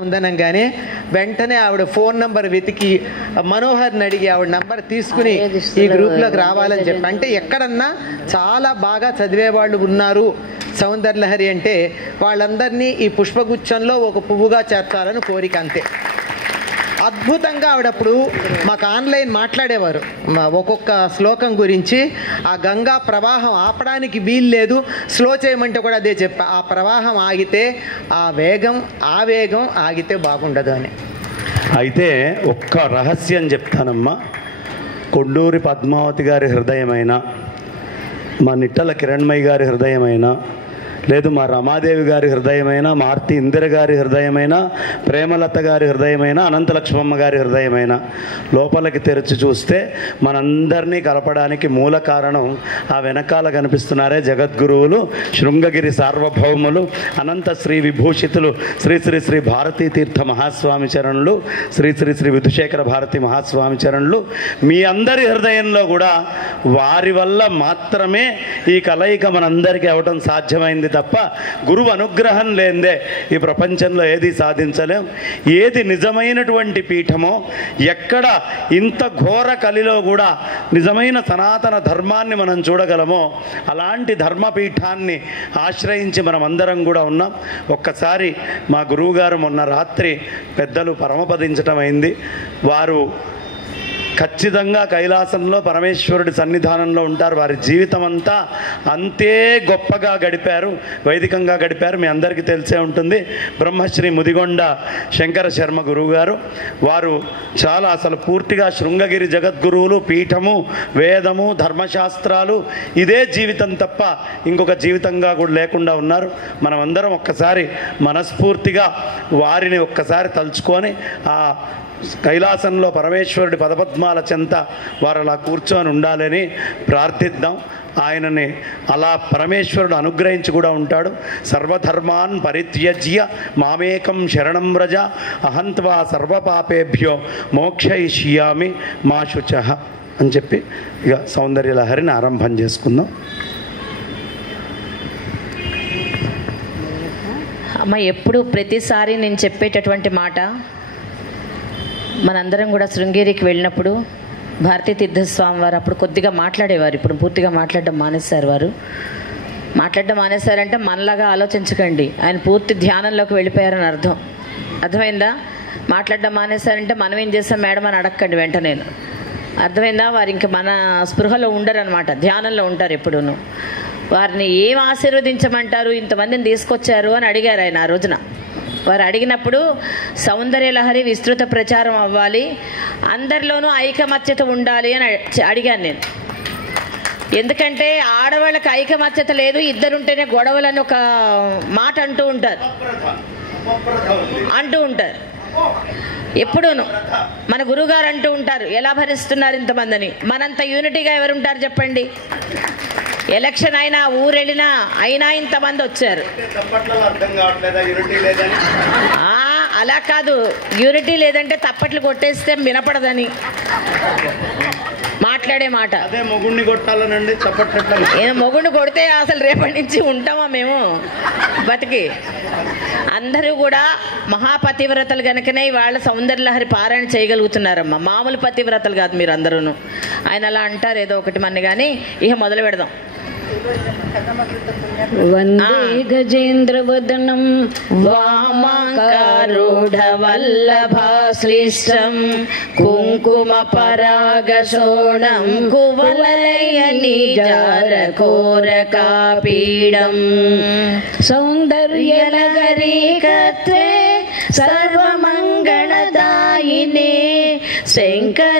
ఉందనగానే వెంటనే ఆవిడ ఫోన్ నంబర్ వెతికి మనోహర్ని అడిగి ఆవిడ నంబర్ తీసుకుని ఈ గ్రూప్లోకి రావాలని చెప్పి, అంటే ఎక్కడన్నా చాలా బాగా చదివే వాళ్ళు ఉన్నారు సౌందర్యలహరి అంటే వాళ్ళందరినీ ఈ పుష్పగుచ్చంలో ఒక పువ్వుగా చేర్చాలని కోరిక, అంతే. అద్భుతంగా ఆవిడప్పుడు మాకు ఆన్లైన్ మాట్లాడేవారు ఒక్కొక్క శ్లోకం గురించి. ఆ గంగా ప్రవాహం ఆపడానికి వీలు లేదు, స్లో చేయమంటే కూడా అదే చెప్పా. ఆ ప్రవాహం ఆగితే ఆ వేగం ఆగితే బాగుండదు అని. అయితే ఒక్క రహస్యం చెప్తానమ్మా. కొండూరి పద్మావతి గారి హృదయమైన, మా నిట్టల కిరణ్మయ్య గారి హృదయమైన, లేదు మా రమాదేవి గారి హృదయమైన, మార్తి ఇందిర గారి హృదయమైన, ప్రేమలత గారి హృదయమైన, అనంతలక్ష్మమ్మ గారి హృదయమైన లోపలికి తెరిచి చూస్తే మనందరినీ కలపడానికి మూల కారణం ఆ వెనకాల కనిపిస్తున్నారే జగద్గురువులు, శృంగగిరి సార్వభౌములు, అనంత శ్రీ విభూషితులు శ్రీ శ్రీ శ్రీ భారతీ తీర్థ మహాస్వామి చరణులు, శ్రీ శ్రీ శ్రీ విధుశేఖర భారతి మహాస్వామి చరణులు. మీ అందరి హృదయంలో కూడా వారి వల్ల మాత్రమే ఈ కలయిక మనందరికీ అవడం సాధ్యమైంది తప్ప గురువు అనుగ్రహం లేదే ఈ ప్రపంచంలో ఏది సాధించలేం. ఏది నిజమైనటువంటి పీఠమో, ఎక్కడ ఇంత ఘోర కలిలో కూడా నిజమైన సనాతన ధర్మాన్ని మనం చూడగలమో అలాంటి ధర్మపీఠాన్ని ఆశ్రయించి మనం అందరం కూడా ఉన్నాం. ఒక్కసారి మా గురువుగారు మొన్న రాత్రి పెద్దలు పరమపదించటం అయింది. వారు ఖచ్చితంగా కైలాసంలో పరమేశ్వరుడి సన్నిధానంలో ఉంటారు. వారి జీవితం అంతా అంతే గొప్పగా గడిపారు, వైదికంగా గడిపారు. మీ అందరికీ తెలిసే ఉంటుంది. బ్రహ్మశ్రీ ముదిగొండ శంకర శర్మ గురువు గారు, వారు చాలా అసలు పూర్తిగా శృంగగిరి జగద్గురువులు, పీఠము, వేదము, ధర్మశాస్త్రాలు ఇదే జీవితం తప్ప ఇంకొక జీవితంగా కూడా లేకుండా ఉన్నారు. మనమందరం ఒక్కసారి మనస్ఫూర్తిగా వారిని ఒక్కసారి తలుచుకొని ఆ కైలాసంలో పరమేశ్వరుడి పదపద్మాల చెంత వారు అలా కూర్చొని ఉండాలని ప్రార్థిద్దాం. ఆయనని అలా పరమేశ్వరుడు అనుగ్రహించి కూడా ఉంటాడు. సర్వధర్మాన్ పరిత్యజ్య మామేకం శరణం వ్రజ అహంత్వా సర్వపాపేభ్యో మోక్షయిష్యామి మా శుచః అని చెప్పి ఇక సౌందర్యలహరిని ఆరంభం చేసుకుందాం. అమ్మ, ఎప్పుడు ప్రతిసారి నేను చెప్పేటటువంటి మాట, మనందరం కూడా శృంగేరికి వెళ్ళినప్పుడు భారతీ తీర్థస్వామి వారు అప్పుడు కొద్దిగా మాట్లాడేవారు. ఇప్పుడు పూర్తిగా మాట్లాడడం మానేశారు. వారు మాట్లాడడం మానేశారంటే మనలాగా ఆలోచించకండి, ఆయన పూర్తి ధ్యానంలోకి వెళ్ళిపోయారని అర్థమైందా? మాట్లాడడం మానేశారంటే మనం ఏం చేస్తాం మేడం అని అడగండి వెంటనే. అర్థమైందా? వారు ఇంక మన స్పృహలో ఉండరు అనమాట, ధ్యానంలో ఉంటారు ఎప్పుడూను. వారిని ఏం ఆశీర్వదించమంటారు, ఇంతమందిని తీసుకొచ్చారు అని అడిగారు ఆయన ఆ రోజున. వారు అడిగినప్పుడు సౌందర్యలహరి విస్తృత ప్రచారం అవ్వాలి, అందరిలోనూ ఐకమత్యత ఉండాలి అని అడిగాను నేను. ఎందుకంటే ఆడవాళ్ళకి ఐకమత్యత లేదు, ఇద్దరుంటేనే గొడవలని ఒక మాట అంటూ ఉంటారు ఎప్పుడూను. మన గురువుగారు అంటూ ఉంటారు, ఎలా భరిస్తున్నారు ఇంతమందిని. మనంత యూనిటీగా ఎవరుంటారు చెప్పండి? ఎలక్షన్ అయినా, ఊరెళ్ళినా అయినా ఇంతమంది వచ్చారు. అలా కాదు, యూనిటీ లేదంటే తప్పట్లు కొట్టేస్తే వినపడదని మాట్లాడే మాట. మొగుడిని కొడితే అసలు రేపటి నుంచి ఉంటామా మేము బతికి? అందరూ కూడా మహాపతివ్రతలు కనుకనే వాళ్ళ సౌందర్యలహరి పారాయణ చేయగలుగుతున్నారమ్మా. మామూలు పతివ్రతలు కాదు మీరు అందరూను. ఆయన అలా అంటారు ఏదో ఒకటి మన. కానీ ఇక మొదలు పెడదాం. వందే గజేంద్రవదనం వామాకారూఢ వల్లభాశ్లిష్టం కుంకుమ పరాగశోణం కువలయ నిజారకోరకాపీడం సౌందర్యలహరీకత్వే సర్వమంగళదాయినే శంకరాచార్యవర్యాయ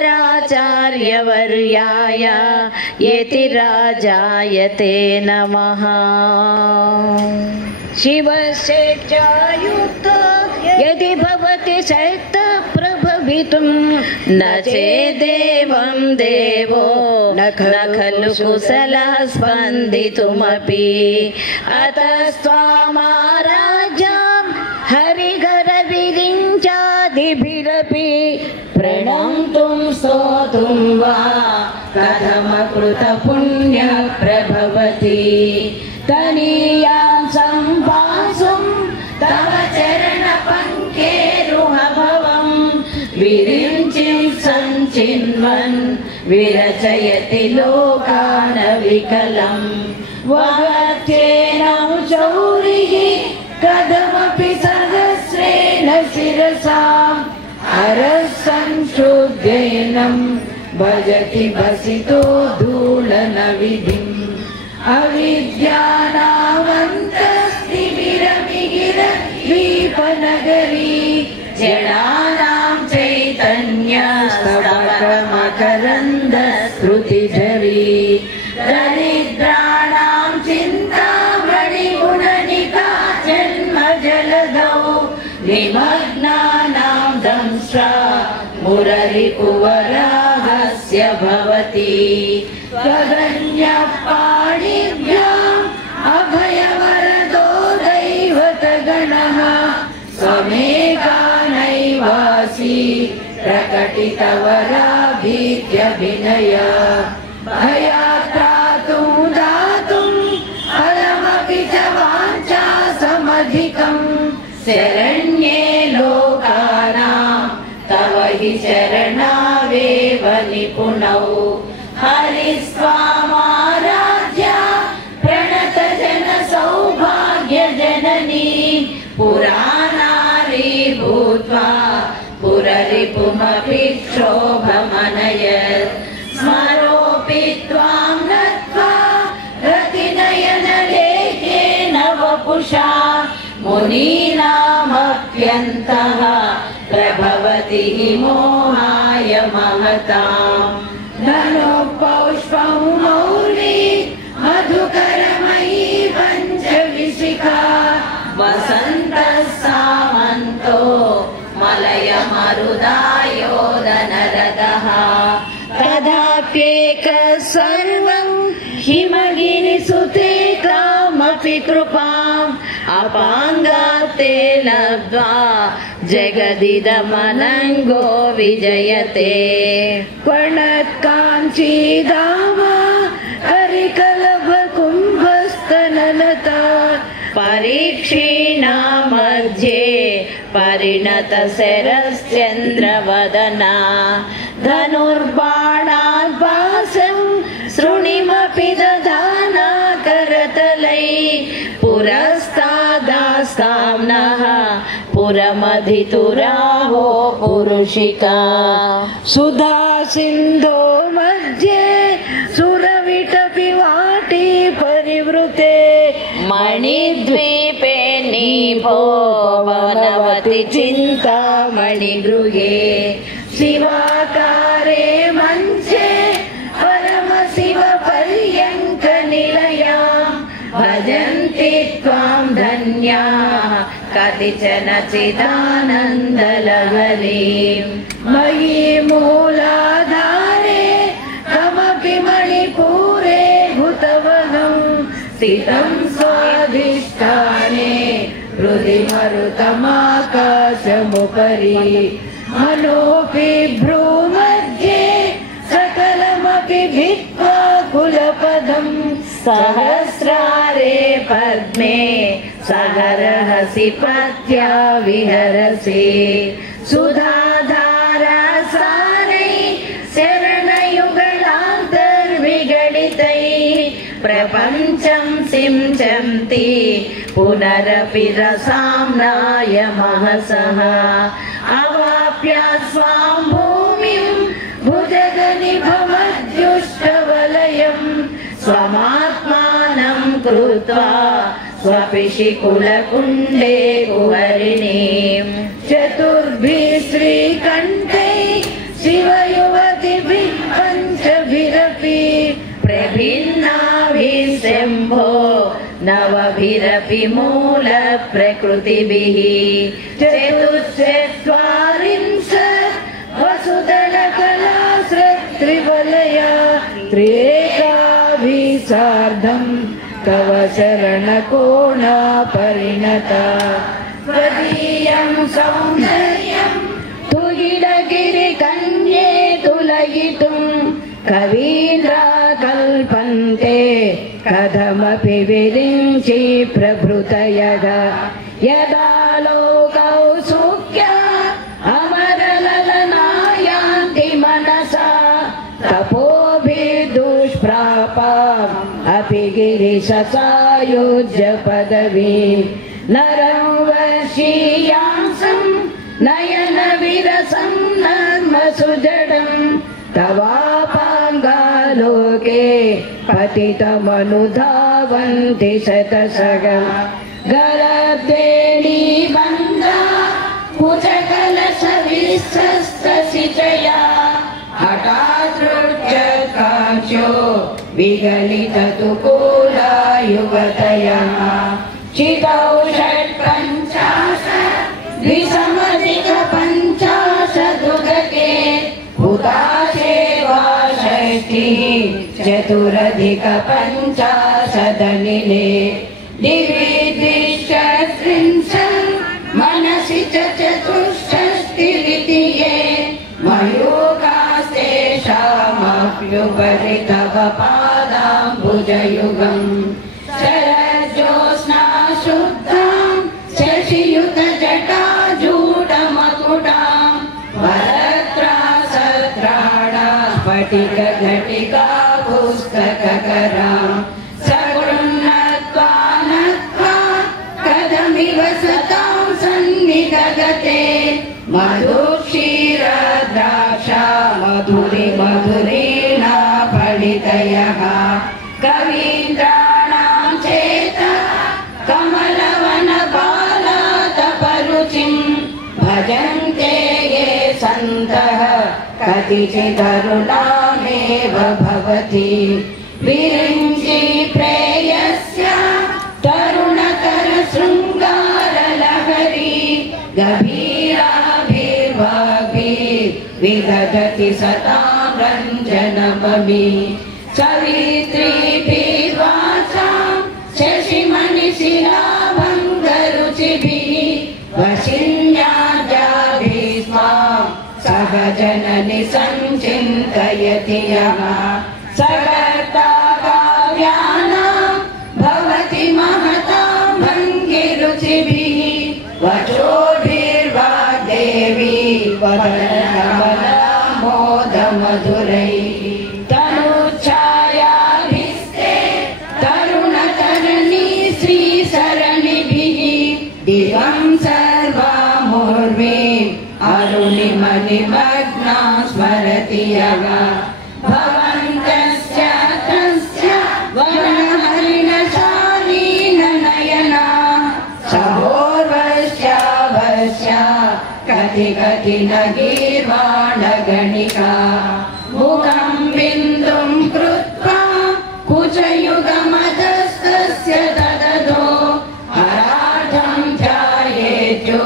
యతిరాజాయతే నమః. శివస్యేచ్ఛాయుక్తో యది భవతి శక్త ప్రభవితుం న చేదేవం దేవో న ఖలు కుశలః స్పందితుమపి అతస్త్వామారాజ్యం హరిఘర విరించాదిభిరపి ప్రణంతుం స్తోతుం వా కథమకృత పుణ్య ప్రభవతి తనీయాం సంపాసుం తవ చరణ పంకే विरिञ्चिं सञ्चिन्वन् विरचयति लोकानविकलं वहत्येनं शौरिः कथमपि सहस्रेण शिरसाम् अरसंशुद्धेनं भजति भसितो धूलनविधिम् अविद्यानामन्तस्तिमिरमिगिरद्वीपनगरी जडानां चैतन्यस्तबकमकरन्दस्रुतिझरी दरिद्राणां चिन्तामणिगुणनिका जन्मजलधौ निमग्नानां दंष्ट्रा मुररिपुवराहस्य भवति त्वदन्यपाणिभ्याम् अभयवरदो दैवतगणः स्वमेकानैवासि प्रकटितवराभीत्यभिनय भयात्रातुं दातुम् अलमपि च वाञ्छासमधिकम् शरण्ये लोकानां तव हि शरणावेव निपुणौ हरिस्वामाराध्या प्रणत जन सौभाग्य जननी पुराणारी भूत्वा पुररिपुमपि क्षोभमनयत् स्मरोऽपि त्वां नत्वा रतिनयनलेखेन वपुषा मुनीनामप्यन्तः प्रभवति हि मोहाय महताम् धनुपौष्पं मौली मधुकरमयी पञ्चविशिखा वसन्तः सामन्तो मलयमरुदायोदनरदः तदाप्येक सर्वं हिमगिरिसुते कामपि कृपाम् अपाङ्गाते लब्ध्वा जगदिदमनङ्गो विजयते वर्णत्काञ्चीधाम हरिकलभकुम्भस्तनलता परीक्षीणा मध्ये परिणतशरश्चन्द्रवदना धनुर्बाणाद्भासं शृणिमपि दधाना करतलै पुरस्तादास्ताम्नः पुरमधितुराहो पुरुषिका सुधा सिन्धो मध्ये सुरविटपि वाटी परिवृते मणिद्वीपे निभो वनवति चिन्तामणिगृहे शिवाकारे मञ्चे परमशिव पर्यङ्कनिलयां भजन्ति त्वां धन्याः कतिचन चिदानन्दलहरीं मयि मूलाधारे कमपि मणिपुरे भूतवहं स्थितं स्वाधिष्ठाने हृदि मरुतमाकाशमुपरि मनोऽपि भ्रूमध्ये सकलमपि भित्त्वा कुलपदं सहस्रारे पद्मे सहरहसि पत्या विहरसि सुधाधारा सारै शरणयुगलान्तर्विगलितै प्रपञ्चं सिञ्चन्ति पुनरपि रसाम्नाय महसः अवाप्य स्वां भूमिं भुजगनिभमद्युष्टवलयं स्वमात्मानं कृत्वा स्वपिशिकुलकुण्डे कुहरिणीं चतुर्भिः श्रीकण्ठै शिवयुवतिभिः पञ्चभिरपि प्रभिन्नाभिः शम्भो नवभिरपि मूलप्रकृतिभिः चतुश्चत्वारिंशत् वसुदलकलास्रत्रिवलया त्र्येकाभिः तव शरणकोणा परिणता त्वदीयं सौन्दर्यं तुगिलगिरिकन्ये तुलयितुं कवीन्द्रा कल्पन्ते कथमपि विरिञ्चि प्रभृतयः यदा लोकौ सुख्या अमरललन तपोभिर्दुष्प्रापाम् अपि गिरिशसायुज्य पदवीं नरं वशीयांसं नयनविरसं नर्मसुजडं तवापाङ्गालोके पतितमनुधावन्ति शतशः गलद्वेणीबन्धा कुचकलशविश्वस्तसिचया हठादृक्षकाङ्क्षो विगलिततुकूला युवतयः चितौ षट्पञ्चाशत् द्विसमधिकपञ्चाशदुदके हुताशेवा षष्टिः चतुरधिकपञ्चाशदनिले दिवि द्विषत्रिंशत् मनसि च चतुष्षष्टिरिति ये मयूखास्तेषामप्युपरि तव पादाम्बुजयुगम् शरज्योत्स्ना शुद्धां शशियुतजटाजूटमकुटां वरत्रासत्राणा स्फटिकघटिका पुस्तककरां सगुणत्वा नत्वा कथमिव सतां सन्निधगते मधुक्षीरद्राक्षा मधुरिमधुरेणा फलितयः कवीन्द्राणां चेतः कमलवनबालातपरुचिं भजन्ते ये सन्तः कतिचिदरुणामेव भवति विरिञ्चि प्रेयस्य तरुणकरशृङ्गारलहरी गभीराभिर्वाभिर्विदधति सतां रञ्जनममी सवित्रीभिर्वाचां शशिमणिशिलाभङ्गरुचिभिः वशिन्याद्याभिस्मां सह जननि सञ्चिन्तयति यः सकर्ता काव्यानां भवति महतां भङ्गिरुचिभिः वचोभिर्वाग्देवी वदनकमलामोदमधुरैः तनुच्छायाभिस्ते तरुणतरणी श्रीसरणिभिः दिवं सर्वामुर्वीम् अरुणिमनिमग्ना स्मरति यः भवन्तस्य तस्य वनहरिणशालीननयना सहोर्वश्यावश्या कति कति न गीर्वाणगणिका मुखं बिन्दुं कृत्वा कुचयुगमधस्तस्य ददतो हराढं ध्यायेद्यो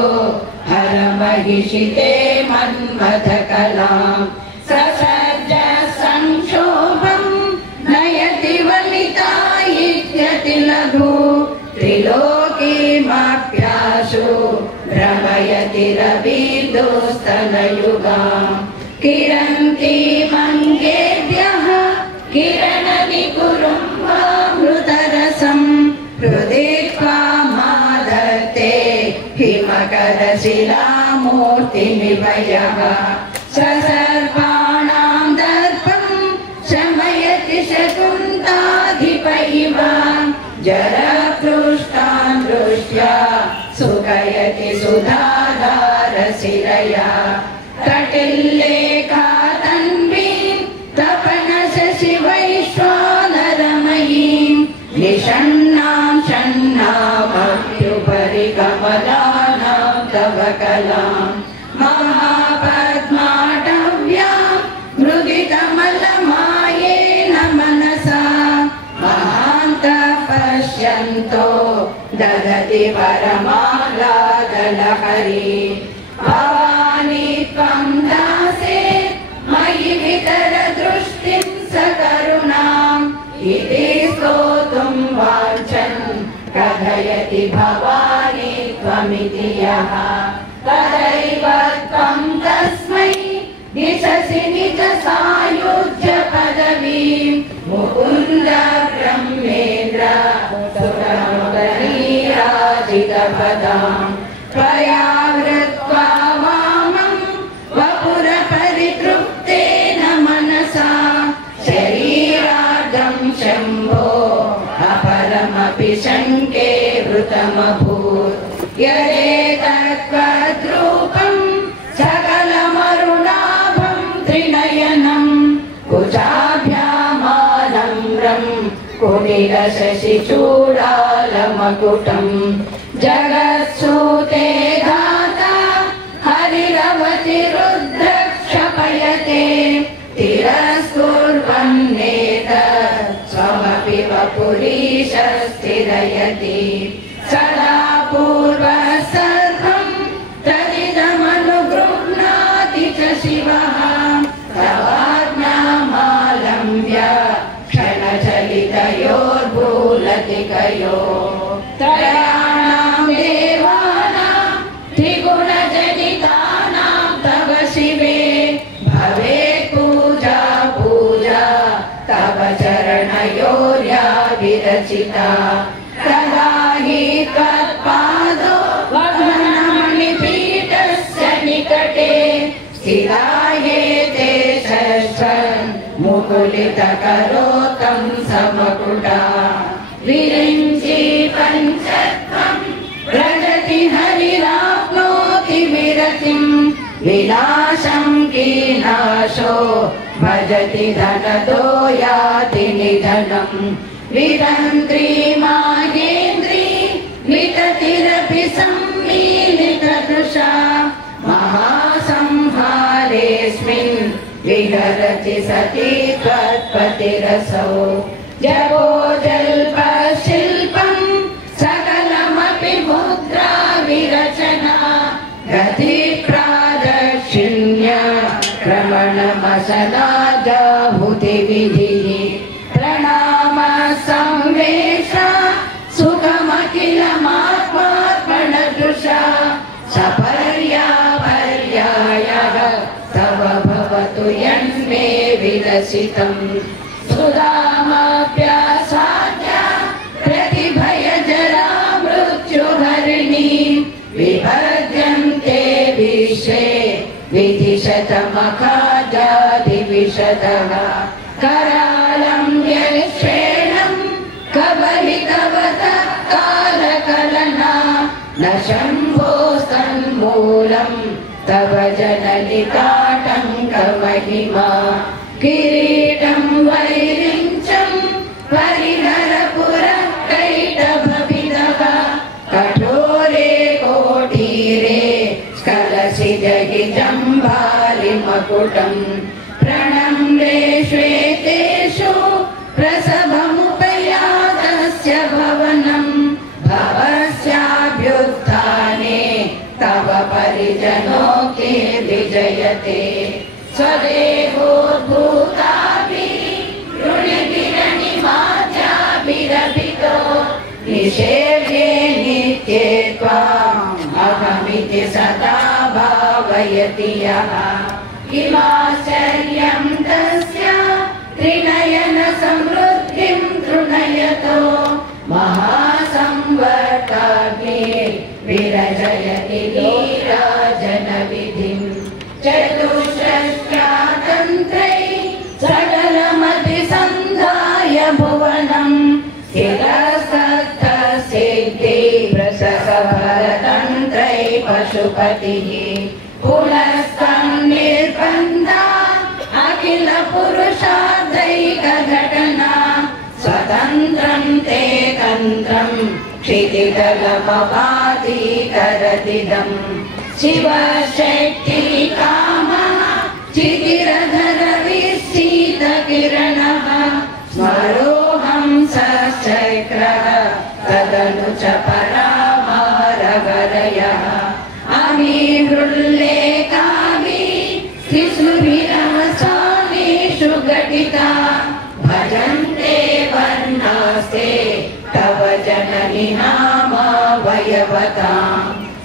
हरमहिषिते मन्मथकलां ससर्ज संक्षोभं नयति वनिता इत्यति लघु त्रिलोकीमाप्याशु भ्रमयति रविन्दुस्तनयुगां किरन्ति मङ्गेभ्यः किरणनिकुरुम्बामृतरसं हृदित्वा मादत्ते हिमकरशिलामूर्तिमिव यः ससर्पाणां दर्पं शमयति शकुन्ताधिप इव जलपृष्ठान् दृष्ट्या सुखयति सुधाधारशिरया कटिल्लेखा तन्वीं तपनशशिवैश्वानरमयीं निषण्णां षण्णामप्युपरि कमलानां तव कलां महापद्माटव्यां मृगिकमलमायेन मनसा महान्तः पश्यन्तो ददति वरमालादलहरी भवानी त्वं दासे मयि वितर दृष्टिं सकरुणाम् इति स्तोतुं वाञ्छन् कथयति भवानी त्वमिति यः तदैव त्वं तस्मै दिशसि निज सायुज्य पदवीं मुकुन्द ब्रह्मेन्द्र सुरमुरलीराजितपदां त्वया वृत्वा वामं वपुरपरितृप्तेन मनसा शङ्के वृतमभूत् यदेतत्त्वद्रूपं सकलमरुणाभं त्रिनयनं कुचाभ्यामानम्रं कुटिलशशिचूडालमकुटं जगत्सूते धाता हरिरवतिरुद्रक्षपयते तिरस्कुर्वन्नेत स्वमपि वपुरीश स्थिरयति सदा पूर्वः सर्वं तदिदमनुगृह्णाति च शिवः तवाज्ञामालम्ब्य क्षणचलितयोर्भूलतिकयोः त्रयाणां देवानां त्रिगुणजनितानां तव शिवे भवेत् पूजा पूजा तव चरणयोर्या विरचिता तदा हि त्वत्पादो वह्नमणिपीठस्य निकटे स्थिता हेते शश्वन् मुकुलितकरोतं समकुटा विरिञ्चि पञ्चत्वं व्रजति हरिराप्नोति विरतिं विनाशं कीनाशो भजति धनदो याति निधनं विरन्त्री माहेन्द्री विततिरपि सम्मीलितदृशा महासंहारेऽस्मिन् विहरति सती त्वत्पतिरसौ जपो जल्पशिल्पं सकलमपि मुद्रा विरचना गतिप्रादक्षिण्य क्रमणमसनाजाहुतिविधिः प्रणाम संवेश सुखमखिलमात्मार्पणदृशा सपर्यापर्यायः तव भवतु यन्मे विलसितं सुधामप्यासाद्य प्रतिभयजरा मृत्युहरिणी विभद्यन्ते विश्वे विधिशतमखाजादिविशदः करालं यश्रेणं कबलितवतः कालकलना न शम्भोस्तन्मूलं तव जननिताटङ्कमहिमा किरीटं वैरिञ्चं परिहरपुरः कैटभविदः कठोरे कोटीरे स्खलसि जहि जम्भालिमकुटं प्रणम्रे श्वेतेषु प्रसभमुपयातस्य भवनं भवस्याभ्युत्थाने तव परिजनो के विजयते स्वदेहोद्भूताभिः ऋणिभिरणिमाच्याभिरभितो निषेव्ये नित्ये त्वाम् अहमिति सदा भावयति यः किमाश्चर्यं तस्य त्रिनयन समृद्धिं तृणयतो महासंवर्ताग्ने विरजयति नीराजनविधिं चतुष्षष्ट्यातन्त्रै सकलमतिसन्धाय भुवनं स्थिरस्तत्तसिद्धि प्रससभरतन्त्रै पशुपतिः पुनस्तं निर्बन्धा अखिल पुरुषादैकघटना स्वतन्त्रं ते तन्त्रं क्षितितलमभाति करदिदं शिवशक्ति कामः चितिरधर विस्थितकिरणः स्मरोऽहं सचक्रः तदनु च परामारगरयः अमीहृल्लेखाभिः त्रिसुभिरवसानेषु घटिता भजन्ते वर्णास्ते तव जननि नामावयवताम्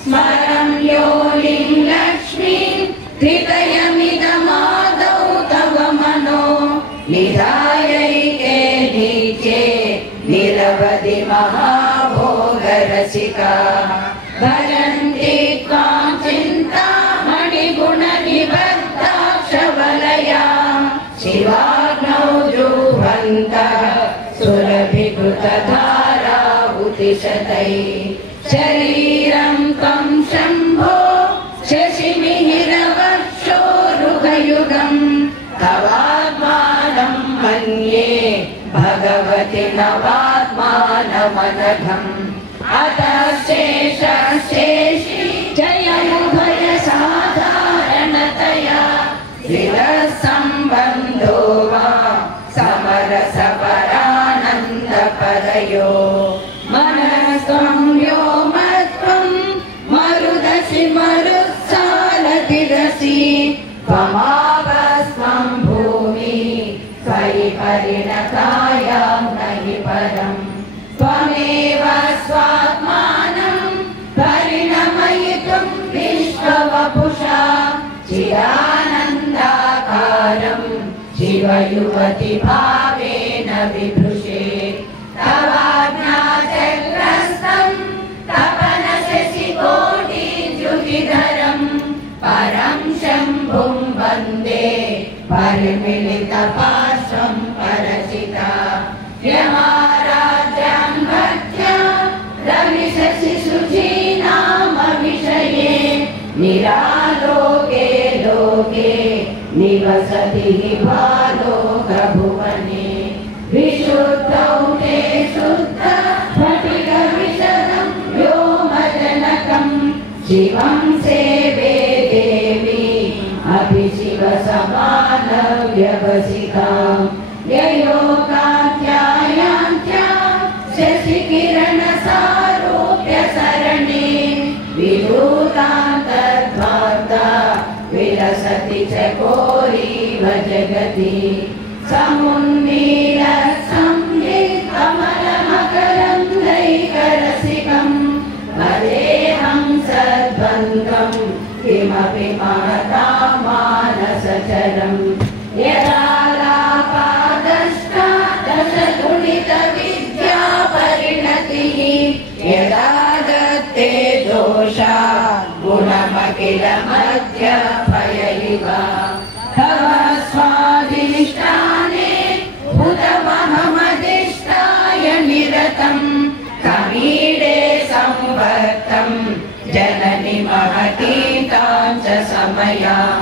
स्मरं योनिं लक्ष्मीं त्रितयमिदमादौ तव मनो निधायैके नीचे निरवधि महाभोगरसिका भजन्ति त्वां चिन्तामणिगुणनिबद्धाक्षवलया शिवाग्नौ जुह्वन्तः सुरभिकृतधारा प्रतिशतै शरीरं त्वं शम्भो शशिमिहिरवर्षोरुहयुगम् तवात्मानं मन्ये भगवति नवात्मानमनघम् अतः शेषशेषी जयमुभय साधारणतया विरसम्बन्धो वा समरसपरानन्दपरयो मनस्त्वं व्योमत्वं मरुदसि मरुत्सालतिरसि त्वमावस्त्वं भूमि त्वयि परिणतायां नहि परम् त्वमेव स्वात्मानं परिणमयितुं विश्ववपुषा चिदानन्दाकारं शिवयुवति भावेन विभृशे तवाज्ञाचक्रस्तं तपनशशिकोटिद्युतिधरं परं शम्भुं वन्दे परिमिलितपार्श्वं परचिता यमाराज्ञां भक्त्या रविशशिशुचीनामभिषये निरालोके लोके निवसति भालोकभुवने विशुद्धौ ते शुद्ध स्फटिकविशदं व्योमजनकं शिवं सेवे देवी अभिशिवसमानव्यवसितां ययोगाध्यायान्त्या शशिकिरणसारूप्य सरणे विभूतान्तर्ध्वान्ता विलसति चकोरीव जगति समुन्मीलसंवित्कमलमकरन्दैकरसिकं वदेहं सद्वन्द्वं किमपि महता मानसचरम् यदा लापादष्टादशगुणितविद्या परिणतिः यदा दत्ते दोषा गुणमखिलमध्यपयैव तव स्वाधिष्ठाने भूतमहमधिष्ठाय निरतं कमीडे संवर्तं जननि महतीतां च समयां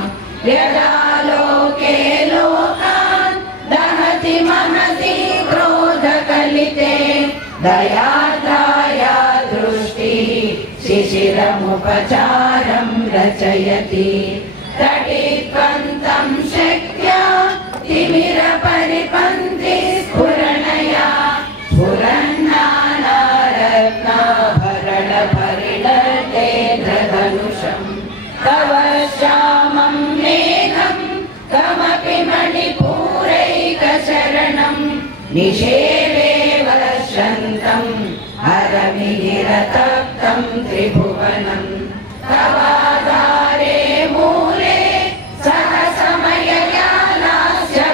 यदा लोके लोकान् दहति महती क्रोधकलिते दयाद्राया दृष्टिः शिशिरमुपचारं रचयति तटित्वन्तं शक्त्या तिमिरपरिपन्थि स्फुरणया स्फुरन्नानारत्नाभरणपरिणतेन्द्रधनुषम् तव श्यामं मेघं कमपि मणिपूरैकशरणं निषेवे वर्षन्तम् हरमिहिरतप्तं त्रिभुवनं तवाधारे मूले सहसमययालास्य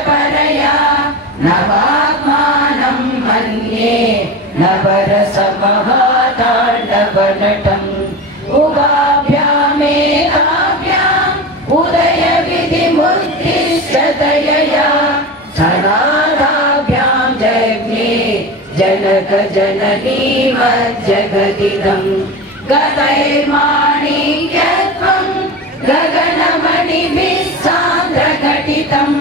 परया नवात्मानं मन्ये नवरसमहाताण्डवनटम् उभाभ्यामेकाभ्याम् उदयविधिमुद्दिष्टदयया सनादाभ्यां जग्ने जनक जननीमज्जगदिदं गतैर्माणिक्यत्वं गगनमणिभिः सान्द्रघटितं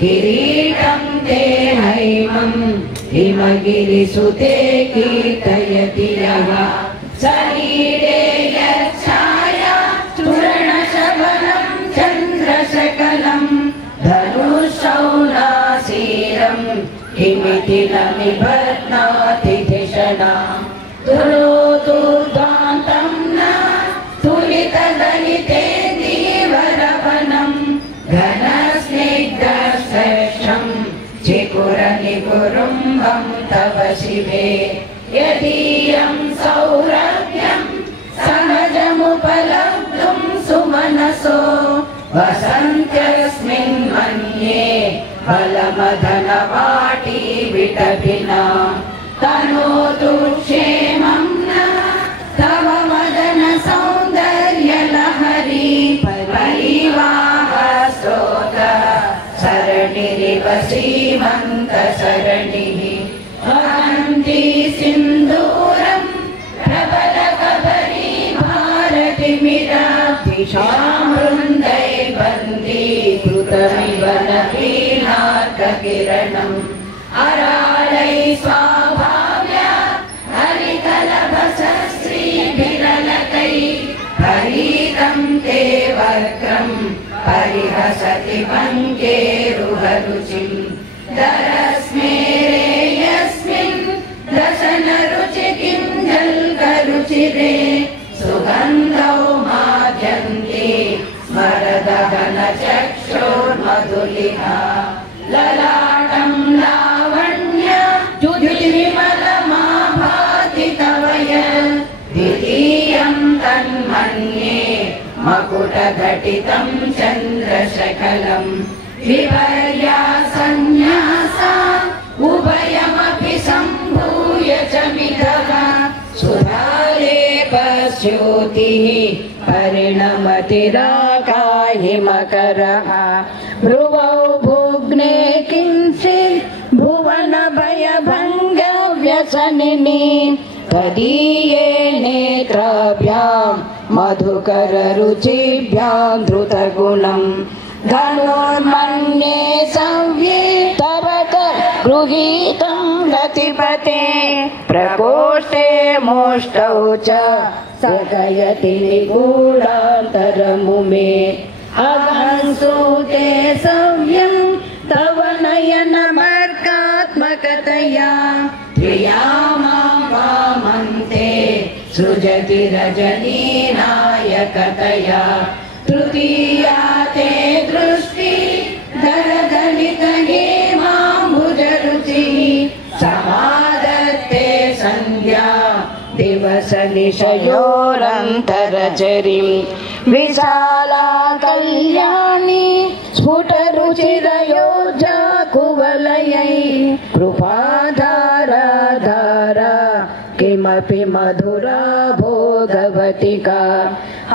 किरीटं ते हैमं हिमगिरिसुते कीर्तयति यः शरीरे यच्छाया चूर्णशबलं चन्द्रशकलं धनुषौनासीरं किमिति न निबध्नाति धिषणा तुलोतुर्दान्तं न तुलितदलितेन्दीवरवनं घनस्निग्धश्रेष्ठं चिकुरनिकुरुम्बं तव शिवे यदीयं सौरभ्यं सहजमुपलब्धुं सुमनसो वसन्त्यस्मिन् मन्ये बलमधनवाटी विटभिना तनोतु क्षेमं न तव मदन सौन्दर्यलहरी परिवाह स्तोत्र सरणिरिव श्रीमन्तसरणिः वहन्ति सिन्दूरम् निशामृन्दैर्बन्धीकृतमिव नवीनार्ककिरणम् अराळै स्वाभाव्य हरितलभसश्रीभिरलकै हरितं ते वक्त्रं परिहसति पङ्केरुहरुचिं दरस्मेरे यस्मिन् दशनरुचि किञ्जल्करुचिरे सुगन्धौ माद्यन्ते स्मरदहनचक्षुर्मधुलिहा ललाटं लावण्य द्युतिविमलमाभाति तव यत् द्वितीयं तन्मन्ये मकुटघटितं चन्द्रशकलं विपर्यासन्न्यासा उभयमपि सम्भूय च मिथः सुधालेपस्योतिः परिणमतिराकाहिमकरः भ्रुवौ भुग्ने किञ्चित् भुवनभयभङ्गव्यसनिनि तदीये नेत्राभ्यां मधुकररुचिभ्यां धृतगुणम् धनुर्मन्ये सव्ये तरक गृहीतं रतिपते प्रकोष्ठे मोष्टौ च सकयति निगूढान्तरमुमे अवंसुते सव्यं तव नयनमर्कात्मकतया प्रियामां वामन्ते सृजति रजनीनायकतया तृतीया ते दृष्टि दरदलित हेमाम्बुजरुचिः समादत्ते सन्ध्या दिवस निशयोरन्तरचरीं विशाला कल्याणी स्फुटरुचिरयोजा कुवलयै कृपाधारा किमपि मधुरा भोगवतिका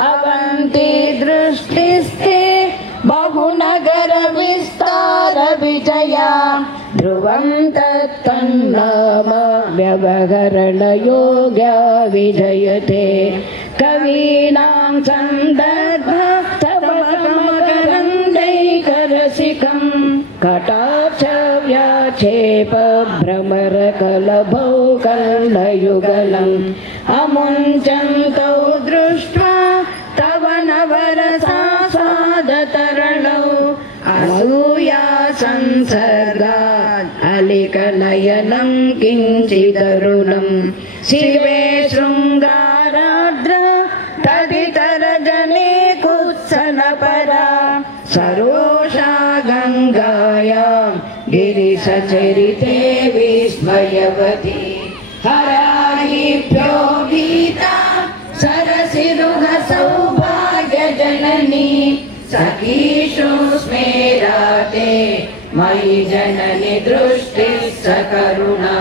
अवन्ति दृष्टिस्ते बहुनगर विस्तार विजया ध्रुवं तत्तन्नाम व्यवहरणयोग्या विजयते कवीनां सन्दर्भ तव मकरन्दैकरसिकं कटाक्ष व्याक्षेप भ्रमरकलभौ कर्णयुगलम् अमुञ्चन्तौ दृष्ट्वा तव नवरसासादतरणौ असूया संसर्गात् अलिकनयनं किञ्चिदरुणम् शिवे शृङ्गाराद्र तदितरजने कुत्सनपरा सरोषा गङ्गायां गिरिशचरिते विस्मयवती हराहिभ्यो गीता सरसिरुह सौभाग्यजननी सखीषु स्मेराते मयि जननि दृष्टिः सकरुणा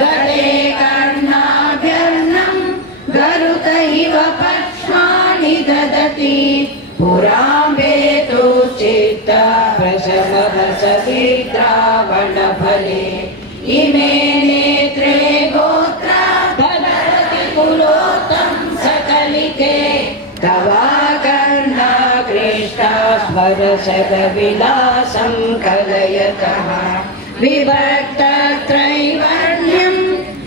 गणे कर्णाभ्यर्णं गरुत इव पक्ष्माणि ददति पुराम्बे तु चित्ता प्रशमभसविद्रावणफले इमे नेत्रे गोत्रा फलरति कुलोत्तं सकलिके तवा कर्णा कृष्टा स्मरशतविलासं कलयतः विभक्तत्रैवर्ण्यं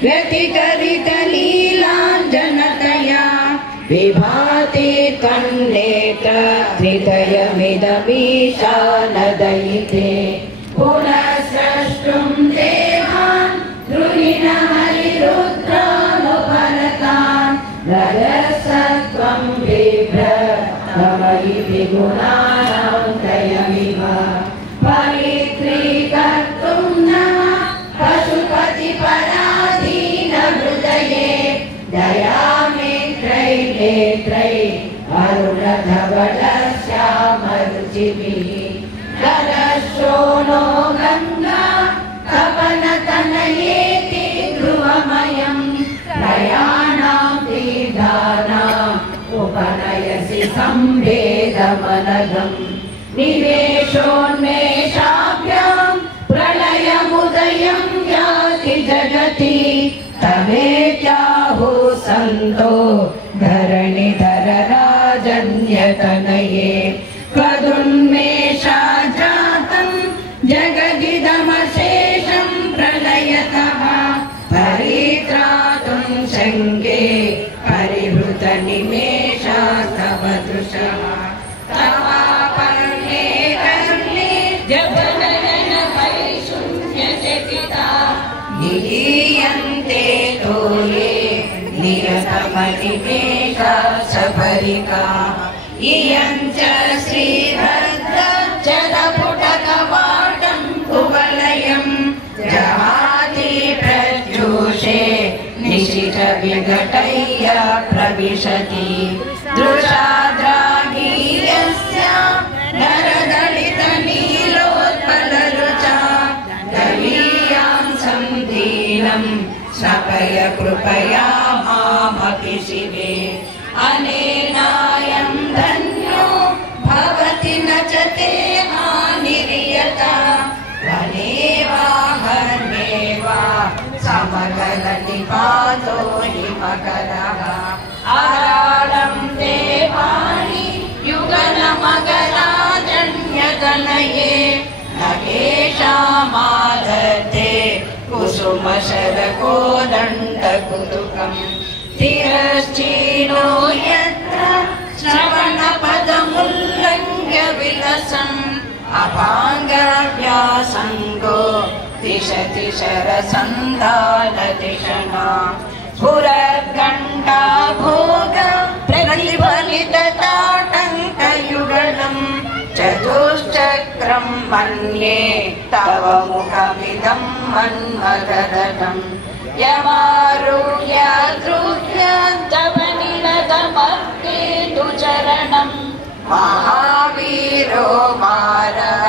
व्यतिकरितलीलाञ्जनतया विभाति तन्नेत्र हृदयमिदमीशानदयिते पुनः स्रष्टुं देवान् द्रुहिण हरिरुद्रानुपरतान् रजसत्वं बिभ्र नमयि गुणानां त्रयमिव परित्रीकर्तुं न पशुपतिपराधीन हृदये दयामित्रै नेत्रै अरुणधवलश्यामरुचिभिः ददशोनो गङ्गा कवनतनयेति ध्रुवमयं प्रयाणां तीर्थानाम् उपनयसि सम्भेदमनघम् निवेशोन्मेषाभ्यां प्रलयमुदयं याति जगति तमेत्याहुः सन्तो धरणिधर राजन्य तनये त्वदुन्मेषाजातं जगदिदमशेषं प्रलयतः परित्रातुं शङ्गे परिहृतनिमेषास्तव दृशः तवापन्ने कर्णे जगनयन परिशून्यचकिता निलीयन्ते तोये नियतमनिमेषा सफरिका इयं च श्रीभद्र जलपुटकवाटं कुवलयं जहाति प्रत्यूषे निशितविघटय्य प्रविशति दृशाद्रागीयस्य नरदलितनीलोत्पलरुचा दलीयां सन्दीनं स्नपय कृपया मामपि शिवे अनेनायं धन्यो भवति न च ते हानिर्यता वने वा हर्मे वा समगलनिपातो हिमकरः अराळं देवानि युगलमगराजन्यगणये न केषामादत्ते कुसुमशरकोदण्डकुतुकम् तिरश्चीनो यत्र श्रवणपदमुल्लङ्घ्य विलसन् अपाङ्गव्यासङ्गो दिशति शरसन्धानदिशना स्फुरद्घण्टा भोग प्रतिफलितताटङ्कयुगलम् चतुश्चक्रं मन्ये तव मुखमिदं मन्मथदम् यमारुह्य द्रुह्य तव निरतमर्पेतु चरणम् महावीरो मारः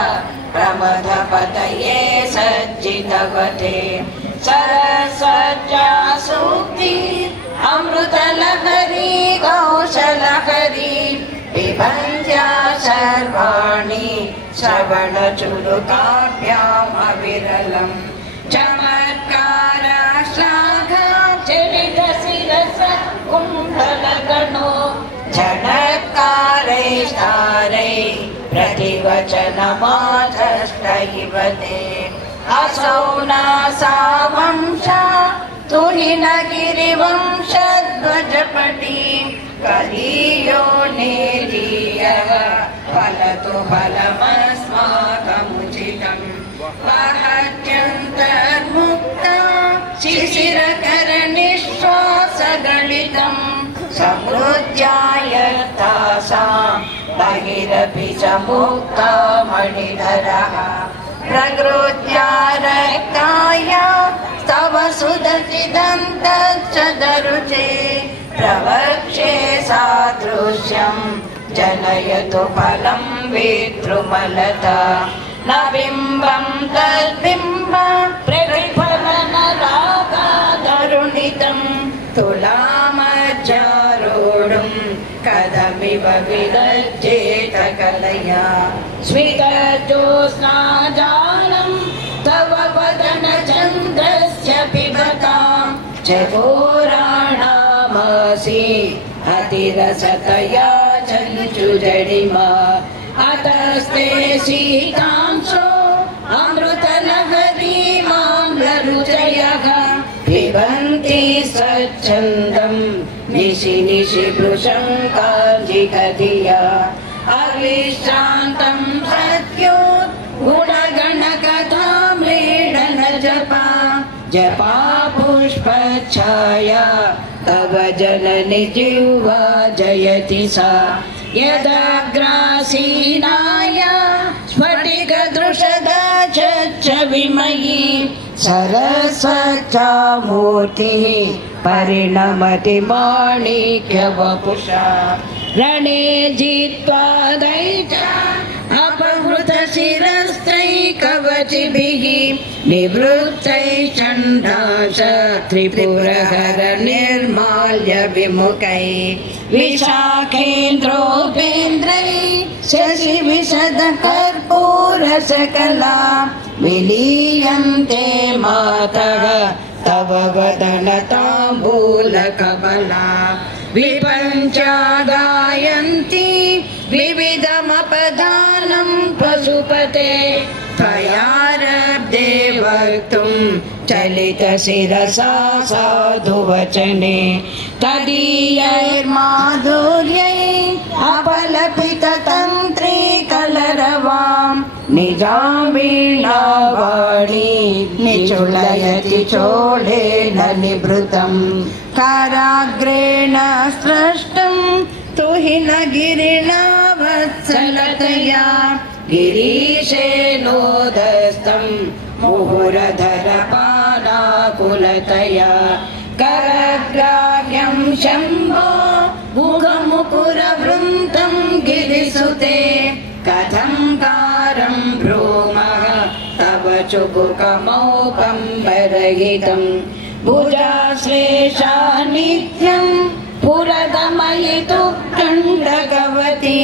प्रमथपतये सज्जितवते सरस्वत्या सूक्ति अमृतलहरी कौशलहरी पिबन्त्या सर्वाणि श्रवणचुलुकाभ्यामविरलम् चमत्कार श्लाघा चरितशिरस कुण्डलगणो झटत्कारैस्तारै प्रतिवचनमाधष्ट इव ते असौ नासावंशा तुहिनगिरिवंशध्वजपटी कलीयो नेलीयः फलतु फलमस्माकमुचितम् वहत्यन्तर्मुक्ता शिशिरकरनिःश्वासगलितम् समृद्ध्यायतासां बहिरपि च मुक्ता मणिधरः प्रकृत्या रक्ताय तव सुदतिदन्तश्च दरुचे प्रवक्षे सादृश्यं जनयतु फलं वेतृमलता न बिम्बं तद्बिम्ब प्रतिफलनरागादरुणितं तुलामज्जारूढं कदमिव विरज्येत कलया स्मितज्योत्स्नाजालं तव वदनचन्द्रस्य पिबतां चकोराणामसि अतिरसतया चञ्चुजडिमा अतस्ते शीतांशो अमृतलहरी माम्लरुचयः पिबन्ति स्वच्छन्दं निशि निशि भृशं काञ्जिकधिया अविश्रान्तं सत्यो गुणगणकथामृडन जपा जपा पुष्पच्छाया तव जननि जिह्वा जयति सा यदग्रासीनाय स्फटिकदृशदच्च विमयी सरस्वत्या मूर्तिः परिणमति माणिक्यवपुषा रणे जित्वा दैत्या अपहृतशिरस्त्रैकवचिभिः निवृत्तैः चण्डाश त्रिपुरहर निर्माल्य विमुखैः विशाखेन्द्रोपेन्द्रैः शशिविशद कर्पूरशकला विलीयन्ते मातः तव वदन ताम्बूलकमला विपञ्चा गायन्ति परमपदानं पशुपते त्वयारब्धे वक्तुं चलितशिरसा साधुवचने तदीयैर्माधुर्यै अपलपिततन्त्री कलरवां निजावीणावाणी निचुलयति चोळेन निभृतं कराग्रेण स्पृष्टं तुहिन गिरिणा वत्सलतया गिरीशेनोदस्तं मुहुरधरपानाकुलतया करग्राह्यं शम्भो मुखमुकुरवृन्तं गिरिसुते कथं कारं भ्रूमः तव चुबुकमौकम्बरहितं भुजाश्लेषा नित्यं पुरदमयितु खण्डकवती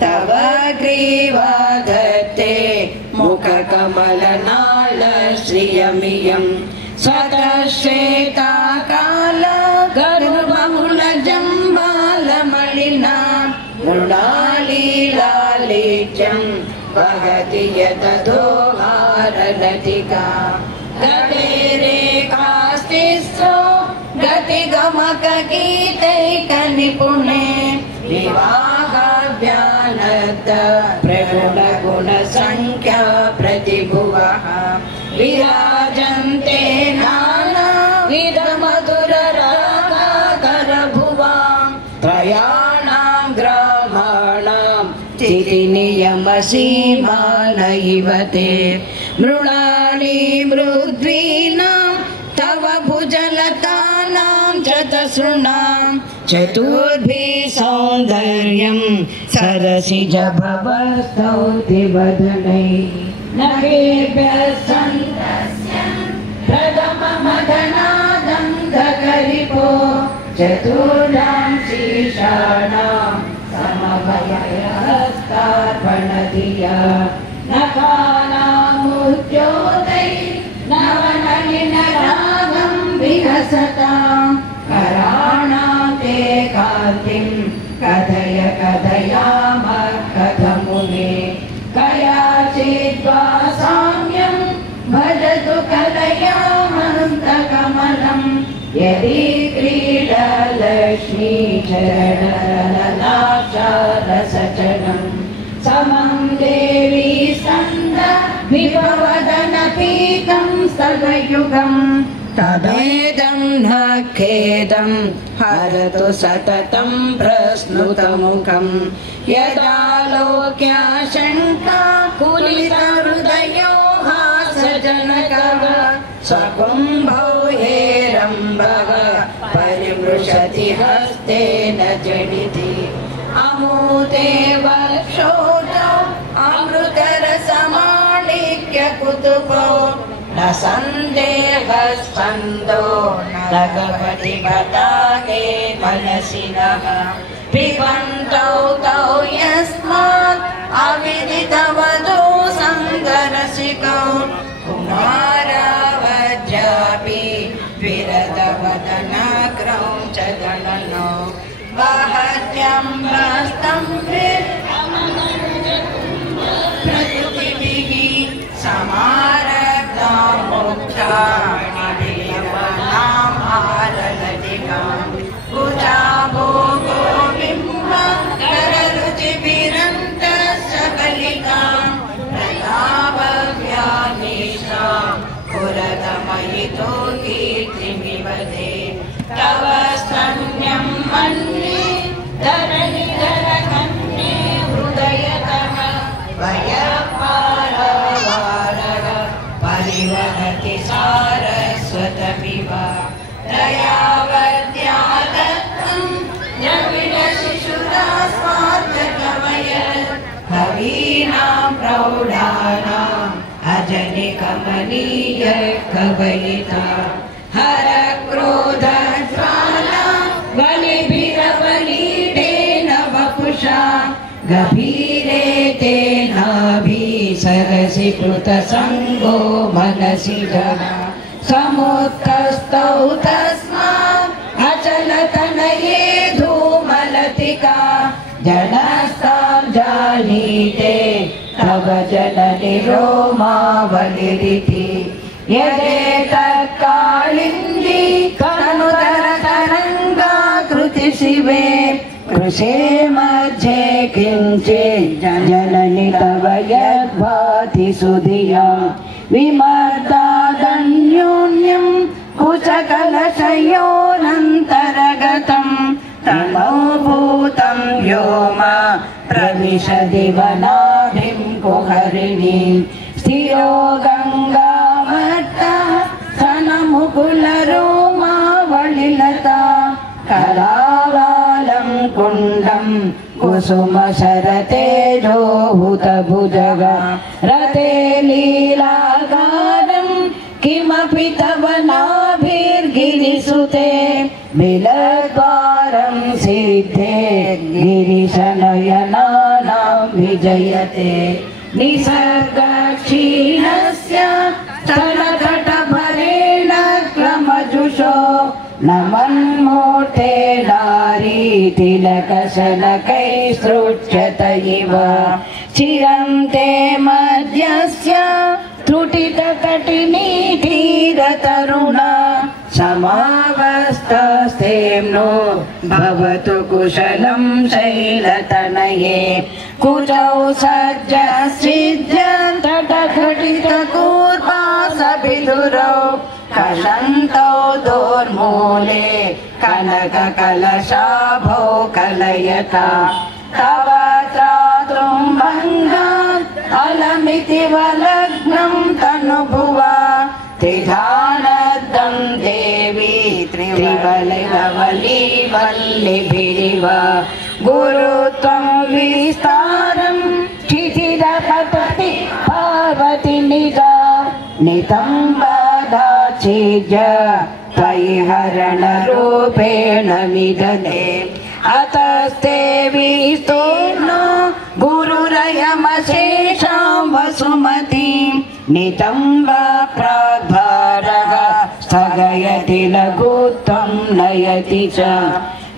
तव ग्रीवाधत्ते मुखकमलनालश्रियमियं स्वतः श्वेताकाल गर्भमुलजम्बालमलिना मृणालीलालित्यं वहति यतदोहारलतिका गतेरेकास्तिस्रो गतिगमकगीतैकनिपुणे विवाहाभ्यानद्द प्रगुणगुणसङ्ख्या प्रतिभुवः विराजन्ते नानाविधमधुररागाकरभुवां त्रयाणां ग्रामाणां तिथिनियमसीमानैव ते मृणाली मृद्वीनां तव भुजलतानां चतसृणां चतुर्भिः सौन्दर्यं सरसिज भवस्तौति वदनैः नगेभ्यः सन्तस्य प्रथममदनादं दगरिपो चतुर्णां शीर्षाणां समभयहस्तार्पणधिया नखानामुद्योतै नवनलिनरागं विहसतां कराणां ते कान्तिं कथय कथयामः कथमुने कयाचिद्वा साम्यं भजतु कलयामन्तकमलं यदि क्रीडलक्ष्मी चरणललाक्षारसचनं समं देवी स्कन्द विभवदनपीतं सर्वयुगं तदेदं न खेदं हरतु सततं प्रस्नुतमुखं यदा लोक्याशङ्का कुलितहृदयो हासजनकः स्वकुम्भौ हेरम्बः परिमृशति हस्तेन जडिति अमूते वक्षोजौ अमृतरसमाणिक्य कुतुपौ न सन्देहस्पन्दो न भवति पताके मनसि नः पिबन्तौ तौ यस्मात् अविदितवधू सङ्गरसिकौ कुमारावज्रापि विरतवदनक्रौ च गणनौ वहत्यं प्रस्तम्भे प्रकृतिभिः समारब्धा मोक्षाणिनामारलतिकां भुजाभोगो बिम्बकररुचिभिरन्तस्य कलिकां प्रतापव्यानिष्ठां पुरतमयितो कीर्तिमिवते तव स्तन्यं मन्ये धरणिधरकन्ये हृदयतः वयपारवारः परिवहति सारस्वतमिव दयावत्या दत्तं द्रविडशिशुरास्वार्थकवयत् कवीनां प्रौढानाम् अजनिकमनीय कवयिता हर क्रोधज्वाला बलिभिरबलीढेन वपुषा गभीरे तेनाभि सरसि कृतसङ्गो मनसि जन समुत्कस्तौ तस्मात् अचलतनये धूमलतिका जनस्तां जाय नीते तव जननि रोमावलिरिति यदेतत्कालिन्दी तनुतरतरङ्गाकृति शिवे कृशे मध्ये किञ्चित् जननि तव यद्भाति सुधिया विमर्दादन्योन्यं कुचकलशयोरन्तरगतं तनोभूतं व्योम प्रविशति वनाभिं कुहरिणीं स्थिरो गङ्गामर्ता स्तनमुकुलरोमावलिलता करावालं कुण्डं कुसुमशरतेजोहुतभुजगा रते लीलागारं किमपि तव नाभिर्गिरिसुते बिलद्वारं सिद्धे गिरिशनयनानां विजयते निसर्गक्षीणस्य स्तनतटभरेण क्रमजुषो नमन्मूर्ते नारी तिलकशनकैस्तृच्यत इव चिरन्ते मध्यस्य त्रुटितकटिनीधीरतरुणा समावस्थस्तेम्नो भवतु कुशलं शैलतनये कुजौ सज्जस्त्रिज्यन्तटघटितकूर्वासविधुरौ कलन्तौ दोर्मूले कनककलशाभौ कलयता तव त्रातुं भङ्गात् अलमिति वलग्नं तनुभुवा त्रिधानदं देवी त्रिवलिवल्लिभिरिव गुरुत्वं विस्तारं क्षितिरपतति पार्वती निजा नितम्बादाचिज त्वयि हरणरूपेण विदधे अतस्ते विस्तूर्णो गुरुरयमशेषां वसुमतीं नितम्बा प्राग्भारः स्थगयति लघुत्वं नयति च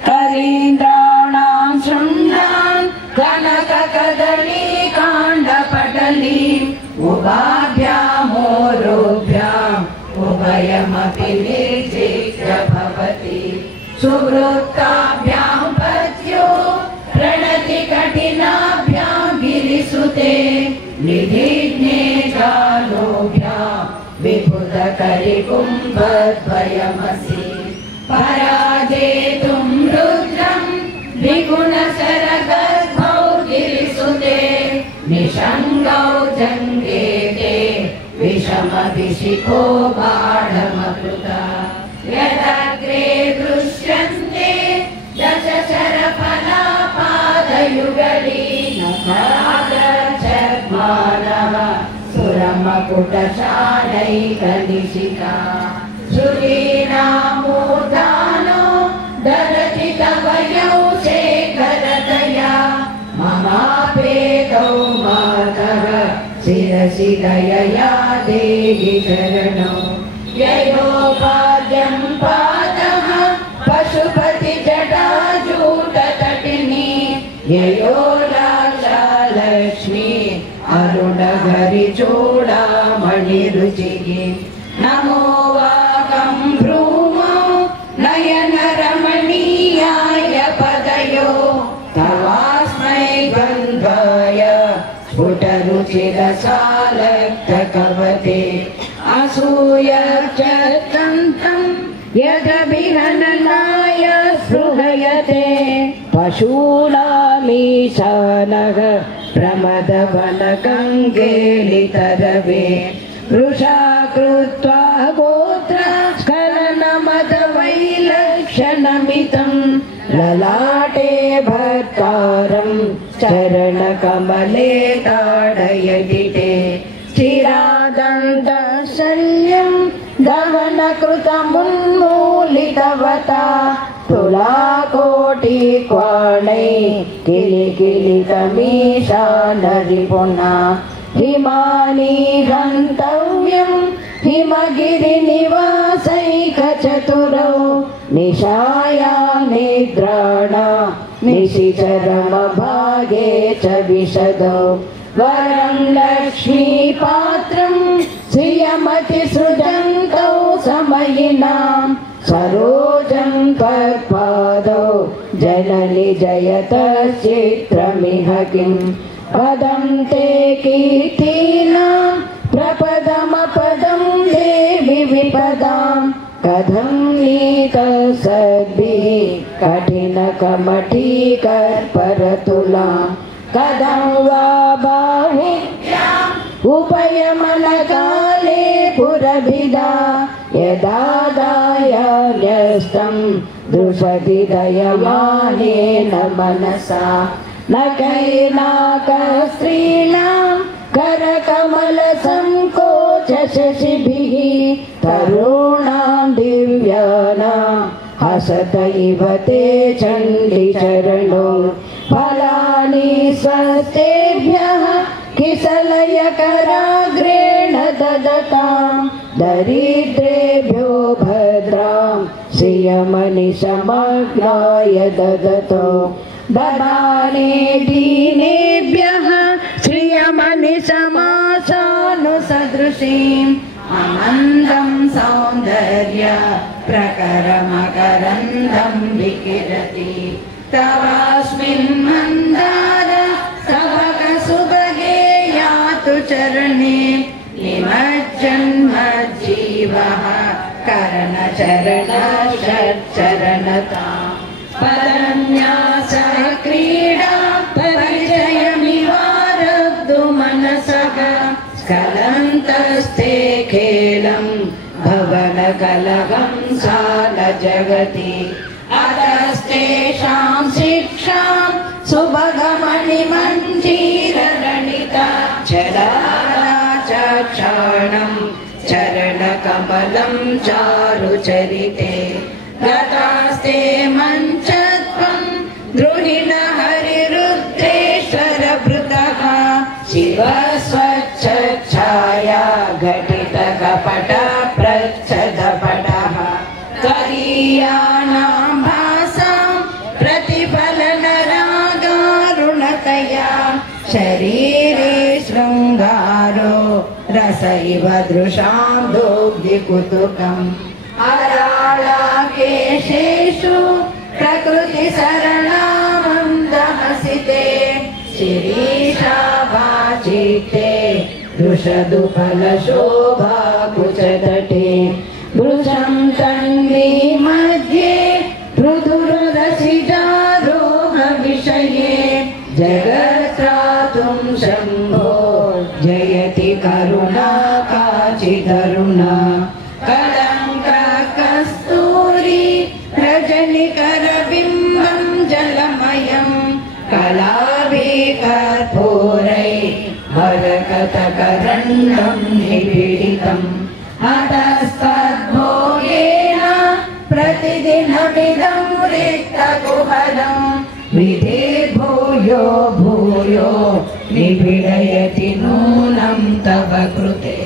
करीन्द्राणां शृण्डान् कनककदलीकाण्डपटलीम् उभाभ्यामोरुभ्याम् उभयमपि निर्जित्य भवति सुवृत्ताभ्यां पत्यो प्रणति कठिनाभ्यां गिरिसुते निधिज्ञे जालोभ्यां विबुधकरिकुम्भद्वयमसि पराजेतुं रुद्रं द्विगुणशरगर्भौ गिरिसुते निषङ्गौ जङ्गेते विषमभिषिखो बाणमकृता यदग्रे दृश्यन्ते दशशरफलापादयुगली नागच्छद्मानः सुरमकुटशालैकनिशिका श्रुतीनामूर्धानो ददति तव शेखरतया ममापेतौ मातः शिरसि दयया देहि चरणौ ययोपाद्यं पादः पशुपति जटाजूटतटिनी ययो लाक्षालक्ष्मी अरुणहरिचूडामणिरुचिः नमो वाकं भ्रूमो नयनरमणीयाय पदयो तवास्मै गन्धाय स्फुटरुचिरसालक्तकवते असूयचन्तं यदभिहननाय स्पृहयते पशूनामीशानः प्रमदवनगङ्गेलितरवे वृषा कृत्वा गोत्र स्खलनमदवैलक्षणमितं ललाटे भर्तारं चरणकमले ताडयति ते स्थिरादन्तशल्यं दहनकृतमुन्मूलितवता तुलाकोटिक्वाणै किलिकिलितमीशानरिपुना हिमानि गन्तव्यं हिमगिरिनिवासैकचतुरौ निशाया निद्राणा निशिचरमभागे च विशदो वरं लक्ष्मीपात्रं श्रियमतिसृजन्तौ समयिनां सरोजं त्वत्पादौ जननि जयतश्चित्रमिह किं पदं ते कीर्तीनां प्रपदमपदं देवि विपदां कथं नीतसद्भिः कठिनकमठीकर्परतुलां कथं वा बाहुभ्याम् उपयमनकाले पुरभिदा यदादायन्यस्तं दृशति दयमानेन मनसा न कैनाकस्त्रीणां करकमलसङ्कोचशशिभिः तरुणां दिव्यानां हसत इव ते चण्डीचरणो फलानि स्वस्तेभ्यः किसलयकराग्रेण ददतां दरिद्रेभ्यो भद्रां श्रियमनिशमग्नाय ददतो ददाने दीनेभ्यः श्रियमनिशमासानुसदृशीम् आनन्दं सौन्दर्य प्रकरमकरन्दं विकिरति तवास्मिन् मन्दार सबकसुभगे यातु चरणे निमज्जन्मज्जीवः करणचरणषट्चरणतां पदन्यास क्रीडा परिचयमिवारब्धु मनसः स्खलन्तस्ते खेलं भवनकलहं सालजगति अतस्तेषां शिक्षां सुभगमणिमञ्जीररणिता चलाचक्षाणं चरणकमलं चारुचरिते गतास्ते मञ्चत्वं द्रुहिण हरिरुद्रेश्वरभृतः शिवस्वच्छाया घटितकपट प्रच्छदपटः त्वदीयानां भासां प्रतिफलनरागारुणतया शरीरे शृङ्गारो रस इव दृशां दोग्धिकुतुकम् अराळाकेशेषु प्रकृतिसरणामन्दहसिते शिरीषाभाचिते वृषदुफलशोभाकुचतटे वृषं तन्वी मध्ये मृदुररसिजारोहविषये जगत्रातुं शम्भो जयति करुणा काचिदरुणा कलङ्ककस्तूरी रजनिकरबिम्बं जलमयं कलाभिकर्पूरै वरकतकरण्डं निपीडितम् हतस्तद्भोगेन प्रतिदिनमिदं रिक्तकुहलं विधिर्भूयो भूयो निपीडयति नूनं तव कृते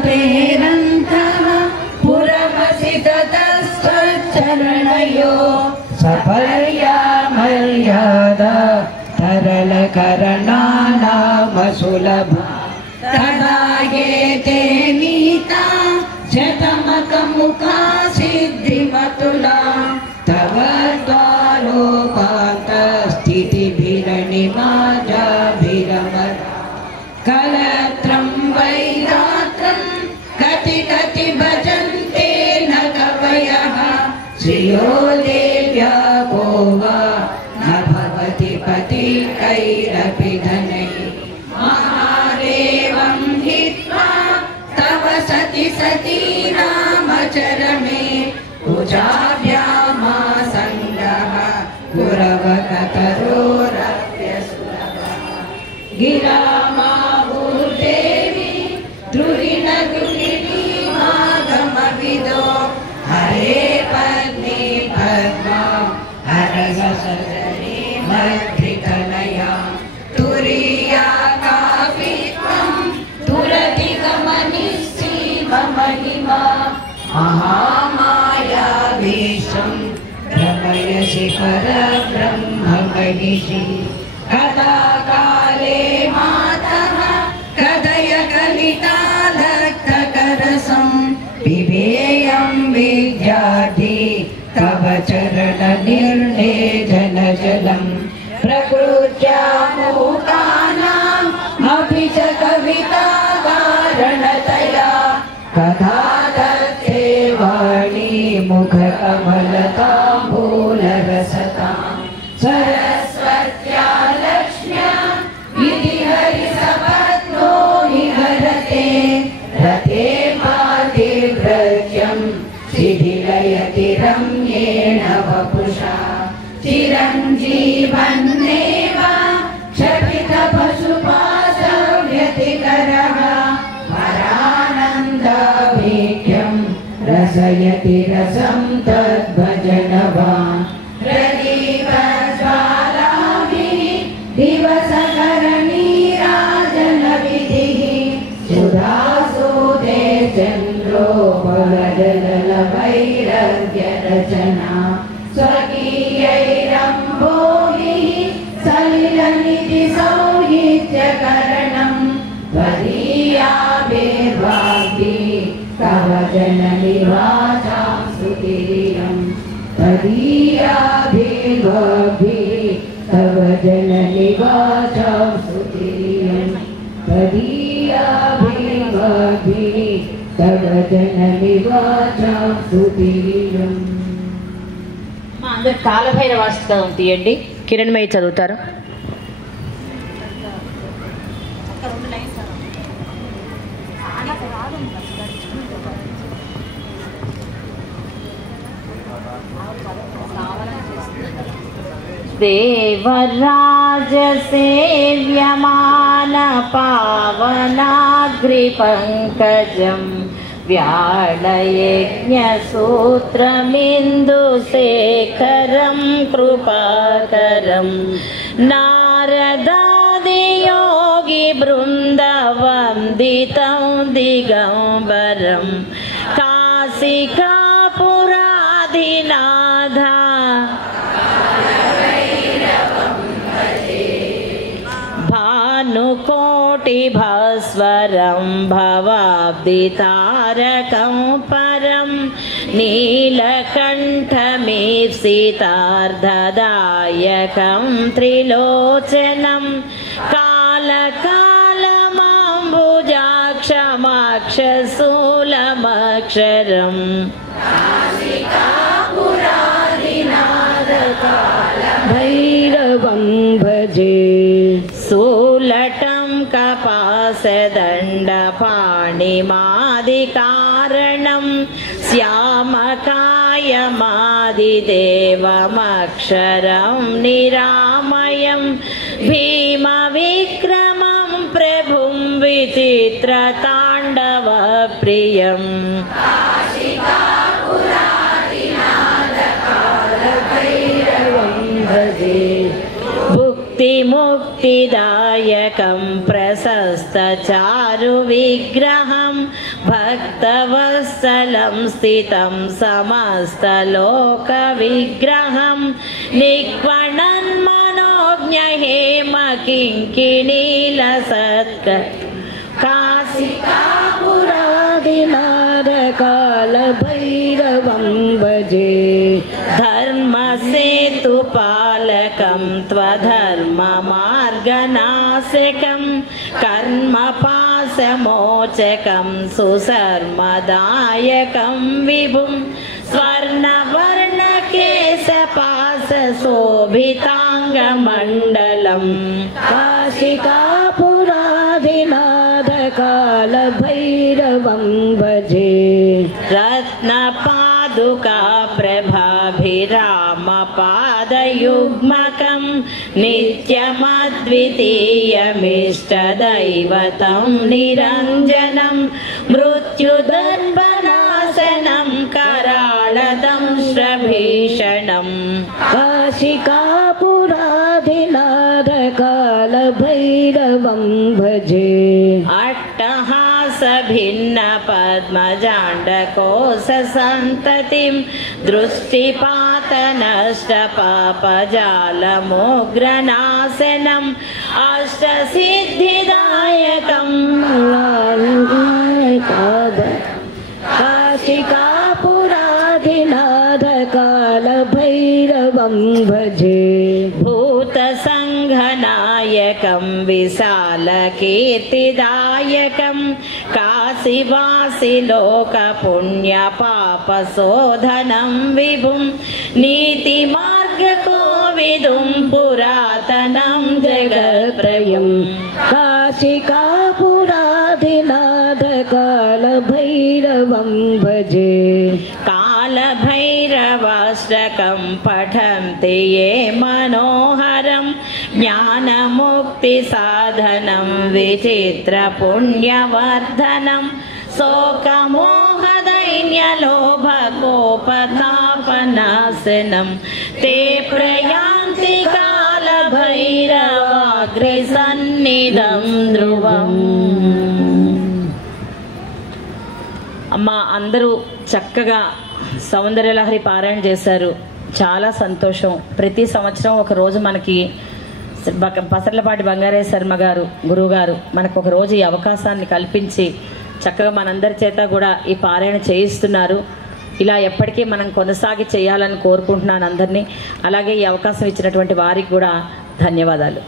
पुरारातेरन्तः पुरमसि ततस्त्वच्चरणयो सपर्यामर्यादा तरलकरणानामसुलभा तदा ये ते नीता शतमकमुखा सिद्धिमतुला तव द्वारोपान्तस्थितिभिरणिमाजाभिरमरा कलत्रं वैरात्रं कति कति भजन्ते न कवयः श्रियो देव्या को वा न भवति पतिकैरपि धनैः महादेवं हित्वा तव सति सती नामचरमे पूजाभ्यामासङ्गः गुरवकतरोरप्यसुलभः गिरामाहुर्देवी द्रुहिणगृहिणी मागमविदो हरे पत्नी पद्मा हरससजने मध्रितनया तुरीया काव्यं तुरधिगमनिस्सीममहिमा महामाया भीषं ध्यायसि परब्रह्म महिषी कदा काले मातः कदय कलितालक्तकरसं पिबेयं विद्यार्थी तव चरण निर्णेदन जलम् प्रकृत्या मूकानाम् अपि च कविता कारणतया कदा दत्ते वाणी मुखकमलताम्बूलरसतां सरस्वत्या लक्ष्म्या इति हरिसपत्नो निहरते रते पातिव्रत्यं शिथिलयति रम्येण वपुषा चिरञ्जीवन्नेव क्षपितपशुपाशव्यतिकरः परानन्दाभिख्यं रसयति रसं तद्भजनवान् प्रदीपज्वालाभिः दिवसकरणीराजनविधिः सुधासुदे चन्द्रोपगजलवैरव्यरचना स्वकीयैरम्भोभिः सलिलनिधि सौहित्यकरणं त्वदीयाभिर्वाग्भिः तव जननि वाचां स्तुतिरियं त्वदीयाभिर्वाग्भिः तव जननि वाचां स्तुतिरियं त्वदीयाभिर्वाग्भिः तव जननि वाचां स्तुतिरियम्. అందరు కాలభైరవాస్తవం తీయండి. కిరణ్మయి చదువుతారు. దేవరాజ సేవ్యమాన పావనాగ్రి పంకజం व्याळयज्ञसूत्रमिन्दुशेखरं कृपाकरं नारदादियोगिवृन्दवन्दितं दिगम्बरं काशिकापुराधिनाथ भानुकोटिभास्वरं भवाब्दितारकं परं नीलकण्ठमीप्सितार्धदायकं त्रिलोचनं कालकालमाम्बुजाक्षमाक्षशूलमक्षरम् भैरवं भजे शूलटं कपासदण्डपाणिमादिकारणं श्यामकायमादिदेवमक्षरं निरामयं भीमविक्रमं प्रभुं विचित्रताण्डवप्रियम् भुक्तिमुक्तिदायकं प्रशस्तचारुविग्रहं भक्तवत्सलं स्थितं समस्तलोकविग्रहं निक्वणन्मनोज्ञहेमकिङ्किणीलसत्क काशिकापुरादिनाथकालभैरवं भजे धर्मसेतुपालकं त्वधर्ममार्गनाशकं कर्मपाशमोचकं सुशर्मदायकं विभुं स्वर्णवर्णकेशपाशशोभिताङ्गमण्डलम् काशिकापुरादिनाथकालभैरवं भजे रत्नपादुका प्रभाभिरामपादयुग्मकं नित्यमद्वितीयमिष्टदैवतं निरञ्जनं मृत्युदर्पनाशनं कराळदं श्रभीषणम् काशिकापुरादिनाथकालभैरवं भजे अट्टहासभिन्नपद्मजाण्डकोशसन्ततिं दृष्टिपात नष्टपापजालमुग्रनाशनम् अष्टसिद्धिदायकम् काशिकापुराधिनाथ कालभैरवं भजे भूतसङ्घनायकं विशालकीर्तिदायकं काशीवासि लोकपुण्यपापशोधनं विभुं नीतिमार्गकोविदुं पुरातनं जगत्त्रयं काशिकापुराधिनाथ कालभैरवं भजे कालभैरवाष्टकं पठन्ति ये मनोहरं ज्ञानमुक्तिसाधनं विचित्रपुण्यवर्धनं शोकमोहदैन्यलोभकोपतापनाशनं ते प्रयान्ति कालभैरवाग्रसन्निधं ध्रुवम्. అమ్మ అందరూ చక్కగా సౌందర్యలహరి పారాయణ చేశారు. చాలా సంతోషం. ప్రతి సంవత్సరం ఒక రోజు మనకి పసర్లపాటి బంగారయ్య శర్మ గారు గురువు గారు మనకు ఒక రోజు ఈ అవకాశాన్ని కల్పించి చక్కగా మనందరి చేత కూడా ఈ పారాయణ చేయిస్తున్నారు. ఇలా ఎప్పటికీ మనం కొనసాగి చేయాలని కోరుకుంటున్నాను అందరినీ. అలాగే ఈ అవకాశం ఇచ్చినటువంటి వారికి కూడా ధన్యవాదాలు.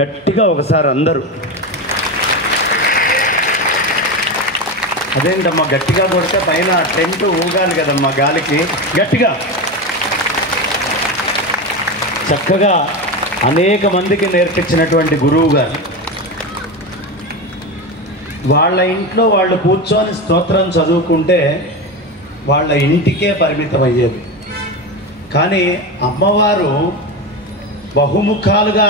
గట్టిగా ఒకసారి అందరూ అదేంటమ్మా గట్టిగా కొడితే పైన టెంట్ ఊగాలి కదమ్మా గాలికి. గట్టిగా చక్కగా అనేక మందికి నేర్పించినటువంటి గురువు గారు వాళ్ళ ఇంట్లో వాళ్ళు కూర్చొని స్తోత్రం చదువుకుంటే వాళ్ళ ఇంటికే పరిమితం అయ్యేది. కానీ అమ్మవారు బహుముఖాలుగా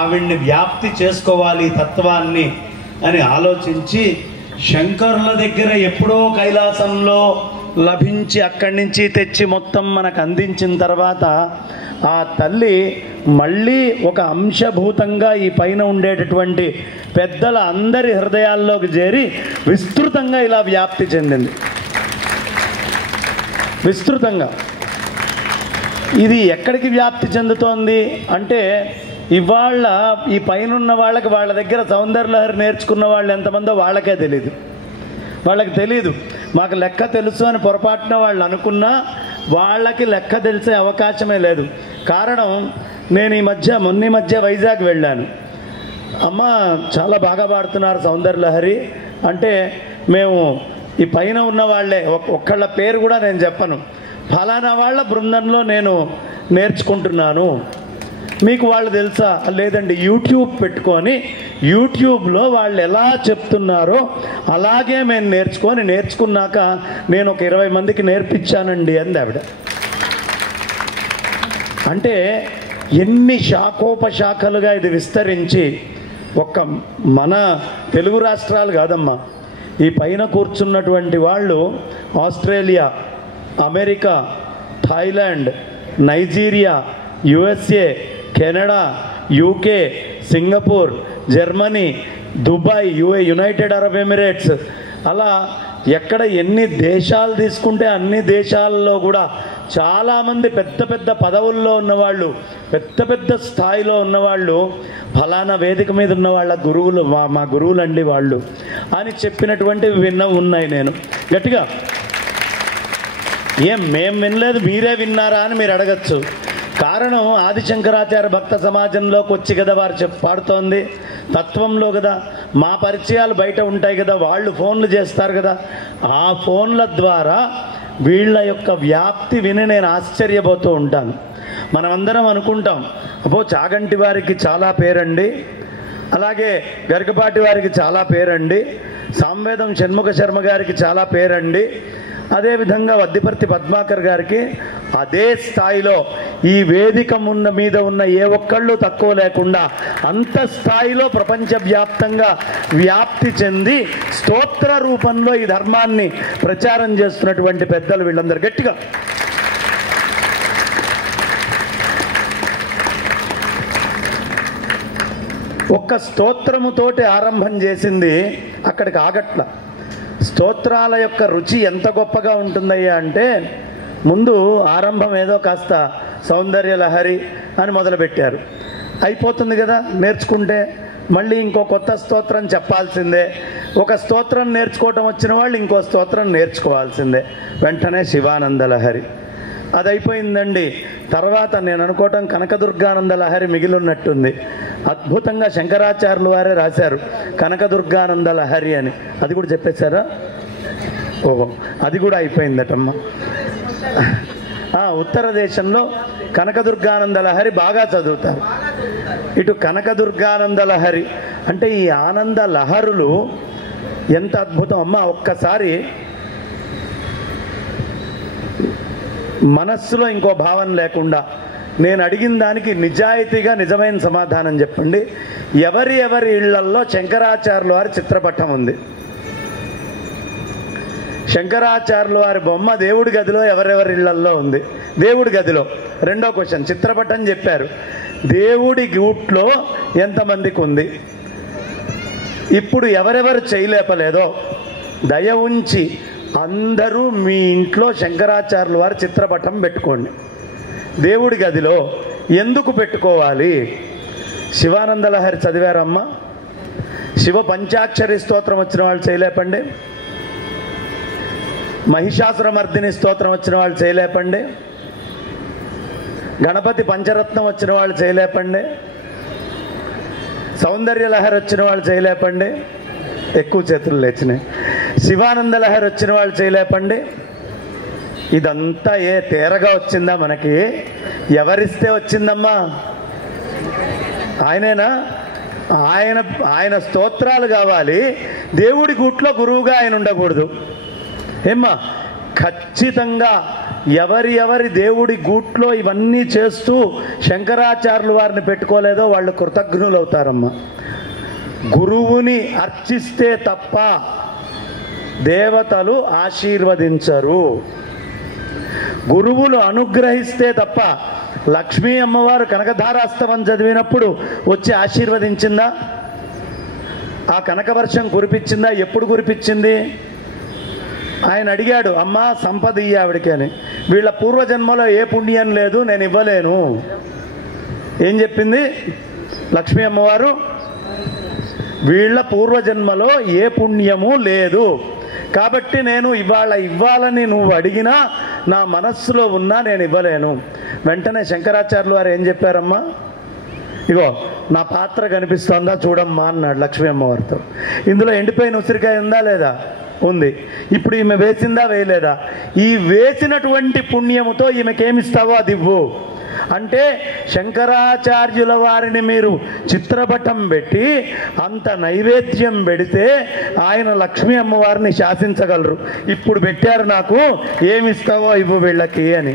ఆవిడ్ని వ్యాప్తి చేసుకోవాలి తత్వాన్ని అని ఆలోచించి శంకరుల దగ్గర ఎప్పుడో కైలాసంలో లభించి అక్కడి నుంచి తెచ్చి మొత్తం మనకు అందించిన తర్వాత ఆ తల్లి మళ్ళీ ఒక అంశభూతంగా ఈ పైన ఉండేటటువంటి పెద్దల అందరి హృదయాల్లోకి చేరి విస్తృతంగా ఇలా వ్యాప్తి చెందింది. విస్తృతంగా ఇది ఎక్కడికి వ్యాప్తి చెందుతోంది అంటే ఇవాళ ఈ పైన ఉన్న వాళ్ళకి వాళ్ళ దగ్గర సౌందర్యలహరి నేర్చుకున్న వాళ్ళు ఎంతమందో వాళ్ళకే తెలియదు. వాళ్ళకి తెలియదు. మాకు లెక్క తెలుసు అని పొరపాటున వాళ్ళు అనుకున్నా వాళ్ళకి లెక్క తెలిసే అవకాశమే లేదు. కారణం నేను ఈ మధ్య వైజాగ్ వెళ్ళాను. అమ్మ చాలా బాగా పాడుతున్నారు సౌందర్యలహరి అంటే మేము ఈ పైన ఉన్న వాళ్ళే ఒక్కళ్ళ పేరు కూడా నేను చెప్పను. ఫలానా వాళ్ళ బృందంలో నేను నేర్చుకుంటున్నాను. మీకు వాళ్ళు తెలుసా? లేదండి, యూట్యూబ్ పెట్టుకొని యూట్యూబ్లో వాళ్ళు ఎలా చెప్తున్నారో అలాగే మేము నేర్చుకున్నాక నేను ఒక 20 మందికి నేర్పించానండి అంది ఆవిడ. అంటే ఎన్ని శాఖోపశాఖలుగా ఇది విస్తరించి ఒక్క మన తెలుగు రాష్ట్రాలు కాదమ్మా, ఈ పైన కూర్చున్నటువంటి వాళ్ళు Australia, America, Thailand, Nigeria, USA, Canada, UK, Singapore, Germany, Dubai, United Arab Emirates, అలా ఎక్కడ ఎన్ని దేశాలు తీసుకుంటే అన్ని దేశాలలో కూడా చాలామంది పెద్ద పెద్ద పదవుల్లో ఉన్నవాళ్ళు, పెద్ద పెద్ద స్థాయిలో ఉన్నవాళ్ళు ఫలానా వేదిక మీద ఉన్న వాళ్ళ గురువులు మా గురువులండి వాళ్ళు అని చెప్పినటువంటివి ఉన్నాయి. నేను గట్టిగా మేము వినలేదు, మీరే విన్నారా అని మీరు అడగచ్చు. కారణం ఆదిశంకరాచార్య భక్త సమాజంలోకి వచ్చి కదా వారు పాడుతోంది, తత్వంలో కదా. మా పరిచయాలు బయట ఉంటాయి కదా, వాళ్ళు ఫోన్లు చేస్తారు కదా, ఆ ఫోన్ల ద్వారా వీళ్ళ యొక్క వ్యాప్తి విని నేను ఆశ్చర్యపోతూ ఉంటాను. మనమందరం అనుకుంటాం అబ్బో చాగంటి వారికి చాలా పేరండి, అలాగే గరికపాటి వారికి చాలా పేరండి, సాంవేదం షణ్ముఖ శర్మ గారికి చాలా పేరండి, అదేవిధంగా వద్దిపర్తి పద్మాకర్ గారికి అదే స్థాయిలో ఈ వేదిక మీద ఉన్న ఏ ఒక్కళ్ళు తక్కువ లేకుండా అంత స్థాయిలో ప్రపంచవ్యాప్తంగా వ్యాప్తి చెంది స్తోత్ర రూపంలో ఈ ధర్మాన్ని ప్రచారం చేస్తున్నటువంటి పెద్దలు వీళ్ళందరూ. గట్టిగా ఒక్క స్తోత్రముతోటి ఆరంభం చేసింది అక్కడికి ఆగట్ల. స్తోత్రాల యొక్క రుచి ఎంత గొప్పగా ఉంటుందయ్యా అంటే, ముందు ఆరంభం ఏదో కాస్త సౌందర్య లహరి అని మొదలుపెట్టారు. అయిపోతుంది కదా నేర్చుకుంటే, మళ్ళీ ఇంకో కొత్త స్తోత్రం చెప్పాల్సిందే. ఒక స్తోత్రం నేర్చుకోవటం వచ్చిన వాళ్ళు ఇంకో స్తోత్రం నేర్చుకోవాల్సిందే. వెంటనే శివానంద లహరి అది అయిపోయిందండి. తర్వాత నేను అనుకోవటం కనకదుర్గానంద లహరి మిగిలి ఉన్నట్టుంది. అద్భుతంగా శంకరాచార్యులు వారే రాశారు కనకదుర్గానంద లహరి అని. అది కూడా చెప్పేశారా? ఓహో, అది కూడా అయిపోయిందటమ్మ. ఉత్తర దేశంలో కనకదుర్గానంద లహరి బాగా చదువుతారు. ఇటు కనకదుర్గానంద లహరి అంటే ఈ ఆనంద లహరులు ఎంత అద్భుతం అమ్మ. ఒక్కసారి మనస్సులో ఇంకో భావన లేకుండా నేను అడిగిన దానికి నిజాయితీగా నిజమైన సమాధానం చెప్పండి. ఎవరి ఇళ్లల్లో శంకరాచార్యుల వారి చిత్రపటం ఉంది? శంకరాచార్యుల వారి బొమ్మ దేవుడి గదిలో ఎవరెవరి ఇళ్లల్లో ఉంది? దేవుడి గదిలో. రెండో క్వశ్చన్, చిత్రపటం చెప్పారు, దేవుడి గూట్లో ఎంతమందికి ఉంది? ఇప్పుడు ఎవరెవరు చేయలేపలేదో దయ ఉంచి అందరూ మీ ఇంట్లో శంకరాచార్యుల వారి చిత్రపటం పెట్టుకోండి. దేవుడి గదిలో ఎందుకు పెట్టుకోవాలి? శివానంద లహరి చదివారమ్మా? శివ పంచాక్షరి స్తోత్రం వచ్చిన వాళ్ళు చేయలేపండి. మహిషాసురమర్దిని స్తోత్రం వచ్చిన వాళ్ళు చేయలేపండి. గణపతి పంచరత్నం వచ్చిన వాళ్ళు చేయలేపండి. సౌందర్య లహరి వచ్చిన వాళ్ళు చేయలేపండి. ఎక్కువ చేతులు లేచినాయి. శివానంద లహరి వచ్చిన వాళ్ళు చేయలేపండి. ఇదంతా తేరగా వచ్చిందా మనకి? ఎవరిస్తే వచ్చిందమ్మా? ఆయనేనా? ఆయన స్తోత్రాలు కావాలి. దేవుడి గూట్లో గురువుగా ఆయన ఉండకూడదు. ఏమ్మా, ఖచ్చితంగా ఎవరి దేవుడి గూట్లో ఇవన్నీ చేస్తూ శంకరాచార్యుల వారిని పెట్టుకోలేదో వాళ్ళు కృతజ్ఞులు అవుతారమ్మా. గురువుని అర్చిస్తే తప్ప దేవతలు ఆశీర్వదించరు. గురువులు అనుగ్రహిస్తే తప్ప. లక్ష్మీ అమ్మవారు కనకధారాస్తవం చదివినప్పుడు వచ్చి ఆశీర్వదించిందా? ఆ కనకవర్షం కురిపించిందా? ఎప్పుడు కురిపించింది? ఆయన అడిగాడు, అమ్మా సంపద ఇయ్యి ఆవిడికి అని. వీళ్ళ పూర్వజన్మలో ఏ పుణ్యం లేదు, నేను ఇవ్వలేను. ఏం చెప్పింది లక్ష్మీ అమ్మవారు? వీళ్ళ పూర్వజన్మలో ఏ పుణ్యము లేదు, కాబట్టి నేను ఇవ్వాలని నువ్వు అడిగినా నా మనస్సులో ఉన్నా నేను ఇవ్వలేను. వెంటనే శంకరాచార్యులు వారు ఏం చెప్పారమ్మా? ఇగో నా పాత్ర కనిపిస్తోందా చూడమ్మా అన్నాడు లక్ష్మీ అమ్మవారితో. ఇందులో ఎండిపోయిన ఉసిరికాయ ఉందా లేదా? ఉంది. ఇప్పుడు ఈమె వేసిందా వేయలేదా? ఈ వేసినటువంటి పుణ్యముతో ఈమెకేమిస్తావో అది ఇవ్వు అంటే, శంకరాచార్యుల వారిని మీరు చిత్రపటం పెట్టి అంత నైవేద్యం పెడితే ఆయన లక్ష్మీ అమ్మవారిని శాసించగలరు. ఇప్పుడు పెట్టారు నాకు, ఏమిస్తావో ఇవ్వు వీళ్ళకి అని.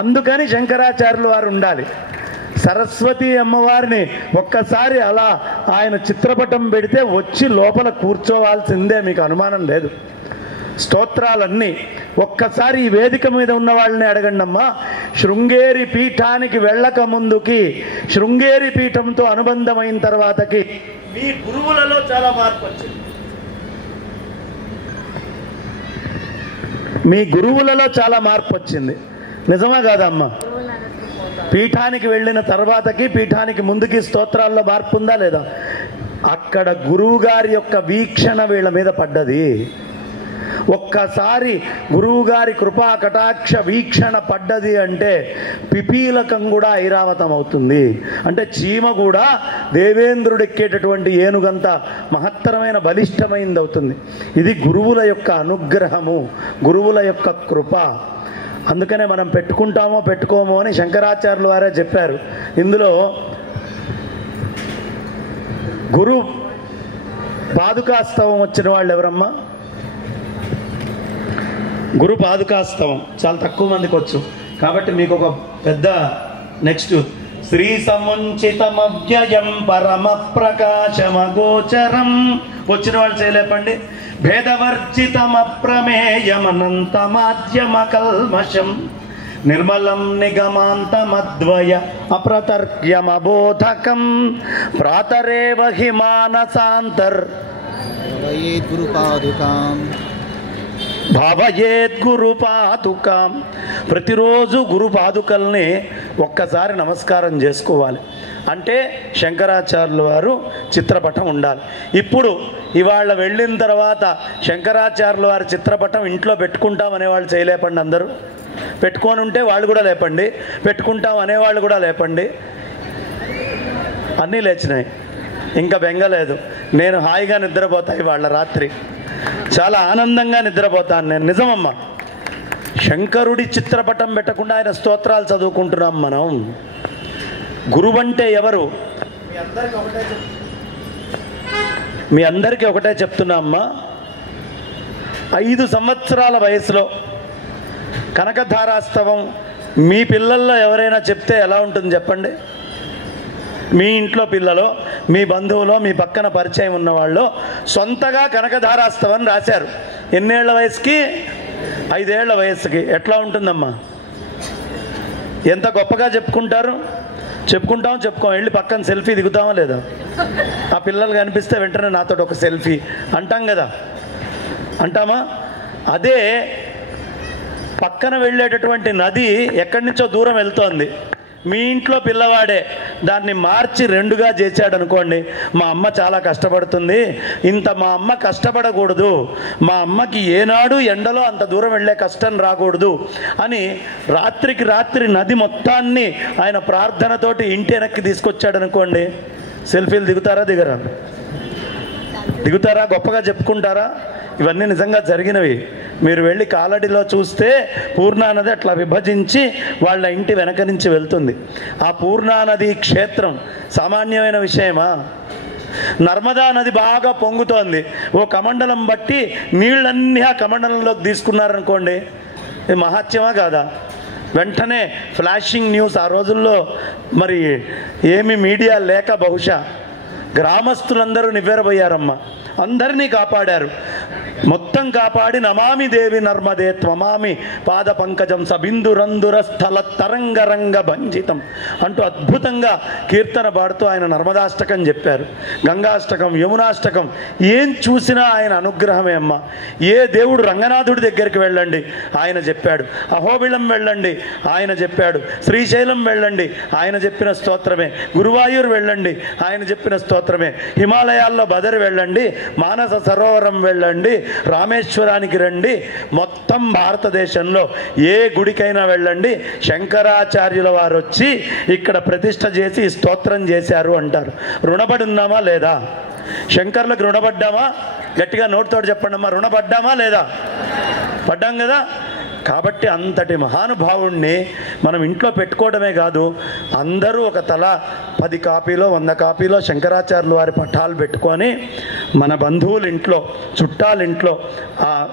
అందుకని శంకరాచార్యుల వారు ఉండాలి. సరస్వతి అమ్మవారిని ఒక్కసారి అలా ఆయన చిత్రపటం పెడితే వచ్చి లోపల కూర్చోవాల్సిందే, మీకు అనుమానం లేదు. స్తోత్రాలన్నీ ఒక్కసారి ఈ వేదిక మీద ఉన్న వాళ్ళని అడగండి అమ్మా. శృంగేరి పీఠానికి వెళ్ళక ముందుకి, శృంగేరి పీఠంతో అనుబంధమైన తర్వాతకి మీ గురువులలో చాలా మార్పు వచ్చింది. మీ గురువులలో చాలా మార్పు వచ్చింది. నిజమా కాదమ్మా? పీఠానికి వెళ్ళిన తర్వాతకి పీఠానికి ముందుకి స్తోత్రాల్లో మార్పు ఉందా లేదా? అక్కడ గురువు గారి యొక్క వీక్షణ వీళ్ళ మీద పడ్డది. ఒక్కసారి గురువుగారి కృపా కటాక్ష వీక్షణ పడ్డది అంటే పిపీలకం కూడా ఐరావతం అవుతుంది. అంటే చీమ కూడా దేవేంద్రుడు ఎక్కేటటువంటి ఏనుగంత మహత్తరమైన బలిష్టమైంది అవుతుంది. ఇది గురువుల యొక్క అనుగ్రహము, గురువుల యొక్క కృప. అందుకనే మనం పెట్టుకుంటామో పెట్టుకోమో అని శంకరాచార్యుల వారే చెప్పారు. ఇందులో గురు పాదుకాస్తవం వచ్చిన వాళ్ళు ఎవరమ్మా? గురు పాదుకాస్తవం చాలా తక్కువ మందికి వచ్చు, కాబట్టి మీకు ఒక పెద్ద నెక్స్ట్ శ్రీ సముంచితమవ్యయం పరమ ప్రకాశమగోచరం వచ్చిన వాళ్ళు చేయలేపండి. భేదవర్జితమప్రమేయమనంతమాద్యమ కల్మషం నిర్మలం నిగమాంతమద్వయ అప్రతర్క్యమబోధకం ప్రాతరేవ హి మానసాంతర్ భావయేత్ గురు పాదుకాం. ప్రతిరోజు గురు పాదుకల్ని ఒక్కసారి నమస్కారం చేసుకోవాలి. అంటే శంకరాచార్యుల వారు చిత్రపటం ఉండాలి. ఇప్పుడు ఇవాళ వెళ్ళిన తర్వాత శంకరాచార్యుల వారి చిత్రపటం ఇంట్లో పెట్టుకుంటాం అనేవాళ్ళు చేయలేపండి. అందరూ పెట్టుకొని ఉంటే వాళ్ళు కూడా లేపండి, పెట్టుకుంటాం అనేవాళ్ళు కూడా లేపండి. అన్నీ లేచినాయి, ఇంకా బెంగలేదు. నేను హాయిగా నిద్రపోతాయి వాళ్ళ రాత్రి, చాలా ఆనందంగా నిద్రపోతాను నేను. నిజమమ్మా, శంకరుడి చిత్రపటం పెట్టకుండా ఆయన స్తోత్రాలు చదువుకుంటున్నాం మనం. గురువు అంటే ఎవరు? మీ అందరికీ ఒకటే చెప్తున్నా అమ్మా, 5 సంవత్సరాల వయసులో కనకధారాస్తవం మీ పిల్లల్లో ఎవరైనా చెప్తే ఎలా ఉంటుంది చెప్పండి? మీ ఇంట్లో పిల్లలో, మీ బంధువులో, మీ పక్కన పరిచయం ఉన్నవాళ్ళు సొంతగా కనకధారాస్తవం రాశారు. ఎన్నేళ్ల వయసుకి? 5 ఏళ్ల వయసుకి. ఎట్లా ఉంటుందమ్మా? ఎంత గొప్పగా చెప్పుకుంటారు. చెప్పుకోం, వెళ్ళి పక్కన సెల్ఫీ దిగుతామా లేదా? ఆ పిల్లలు కనిపిస్తే వెంటనే నాతో ఒక సెల్ఫీ అంటాం కదా, అంటామా? అదే పక్కన వెళ్ళేటటువంటి నది ఎక్కడి నుంచో దూరం వెళ్తోంది, మీ ఇంట్లో పిల్లవాడే దాన్ని మార్చి 2గా చేశాడు అనుకోండి. మా అమ్మ చాలా కష్టపడుతుంది, ఇంత మా అమ్మ కష్టపడకూడదు, మా అమ్మకి ఏనాడు ఎండలో అంత దూరం వెళ్ళే కష్టం రాకూడదు అని రాత్రికి రాత్రి నది మొత్తాన్ని ఆయన ప్రార్థనతోటి ఇంటి వెనక్కి తీసుకొచ్చాడు అనుకోండి. సెల్ఫీలు దిగుతారా? దిగుతారా? గొప్పగా చెప్పుకుంటారా? ఇవన్నీ నిజంగా జరిగినవి. మీరు వెళ్ళి కాలడిలో చూస్తే పూర్ణానది అట్లా విభజించి వాళ్ళ ఇంటి వెనక నుంచి వెళ్తుంది. ఆ పూర్ణానది క్షేత్రం సామాన్యమైన విషయమా? నర్మదా నది బాగా పొంగుతోంది, ఓ కమండలం బట్టి నీళ్ళన్నీ ఆ కమండలంలోకి తీసుకున్నారనుకోండి, ఇది మహాత్యమా కాదా? వెంటనే ఫ్లాషింగ్ న్యూస్. ఆ రోజుల్లో మరి ఏమి మీడియా లేక బహుశా గ్రామస్తులందరూ నివ్వెరబోయారమ్మా, అందరినీ కాపాడారు. మొత్తం కాపాడి నమామి దేవి నర్మదే త్వమామి పాద పంకజం సబిందురందుర స్థల తరంగరంగ భంజితం అంటూ అద్భుతంగా కీర్తన పాడుతూ ఆయన నర్మదాష్టకం చెప్పారు, గంగాష్టకం, యమునాష్టకం. ఏం చూసినా ఆయన అనుగ్రహమే అమ్మ. ఏ దేవుడు, రంగనాథుడి దగ్గరికి వెళ్ళండి ఆయన చెప్పాడు, అహోబిళం వెళ్ళండి ఆయన చెప్పాడు, శ్రీశైలం వెళ్ళండి ఆయన చెప్పిన స్తోత్రమే, గురువాయూర్ వెళ్ళండి ఆయన చెప్పిన స్తోత్రమే, హిమాలయాల్లో బదరి వెళ్ళండి, మానస సరోవరం వెళ్ళండి, రామేశ్వరానికి రండి. మొత్తం భారతదేశంలో ఏ గుడికైనా వెళ్ళండి, శంకరాచార్యుల వారు వచ్చి ఇక్కడ ప్రతిష్ఠ చేసి స్తోత్రం చేశారు అంటారు. రుణపడి ఉన్నామా లేదా? శంకర్లకు రుణపడ్డామా? గట్టిగా నోటితోటి చెప్పండి అమ్మా, రుణపడ్డామా లేదా? పడ్డాం కదా. కాబట్టి అంతటి మహానుభావుణ్ణి మనం ఇంట్లో పెట్టుకోవడమే కాదు, అందరూ ఒక తల 10 కాపీలో 100 కాపీలో శంకరాచార్యుల వారి పటాలు పెట్టుకొని మన బంధువుల ఇంట్లో, చుట్టాల ఇంట్లో,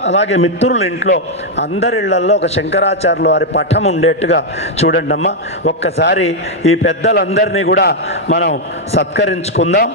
అలాగే మిత్రుల ఇంట్లో, అందరి ఇళ్లల్లో ఒక శంకరాచార్యుల వారి పటం ఉండేట్టుగా చూడండి అమ్మా. ఒక్కసారి ఈ పెద్దలందరినీ కూడా మనం సత్కరించుకుందాం.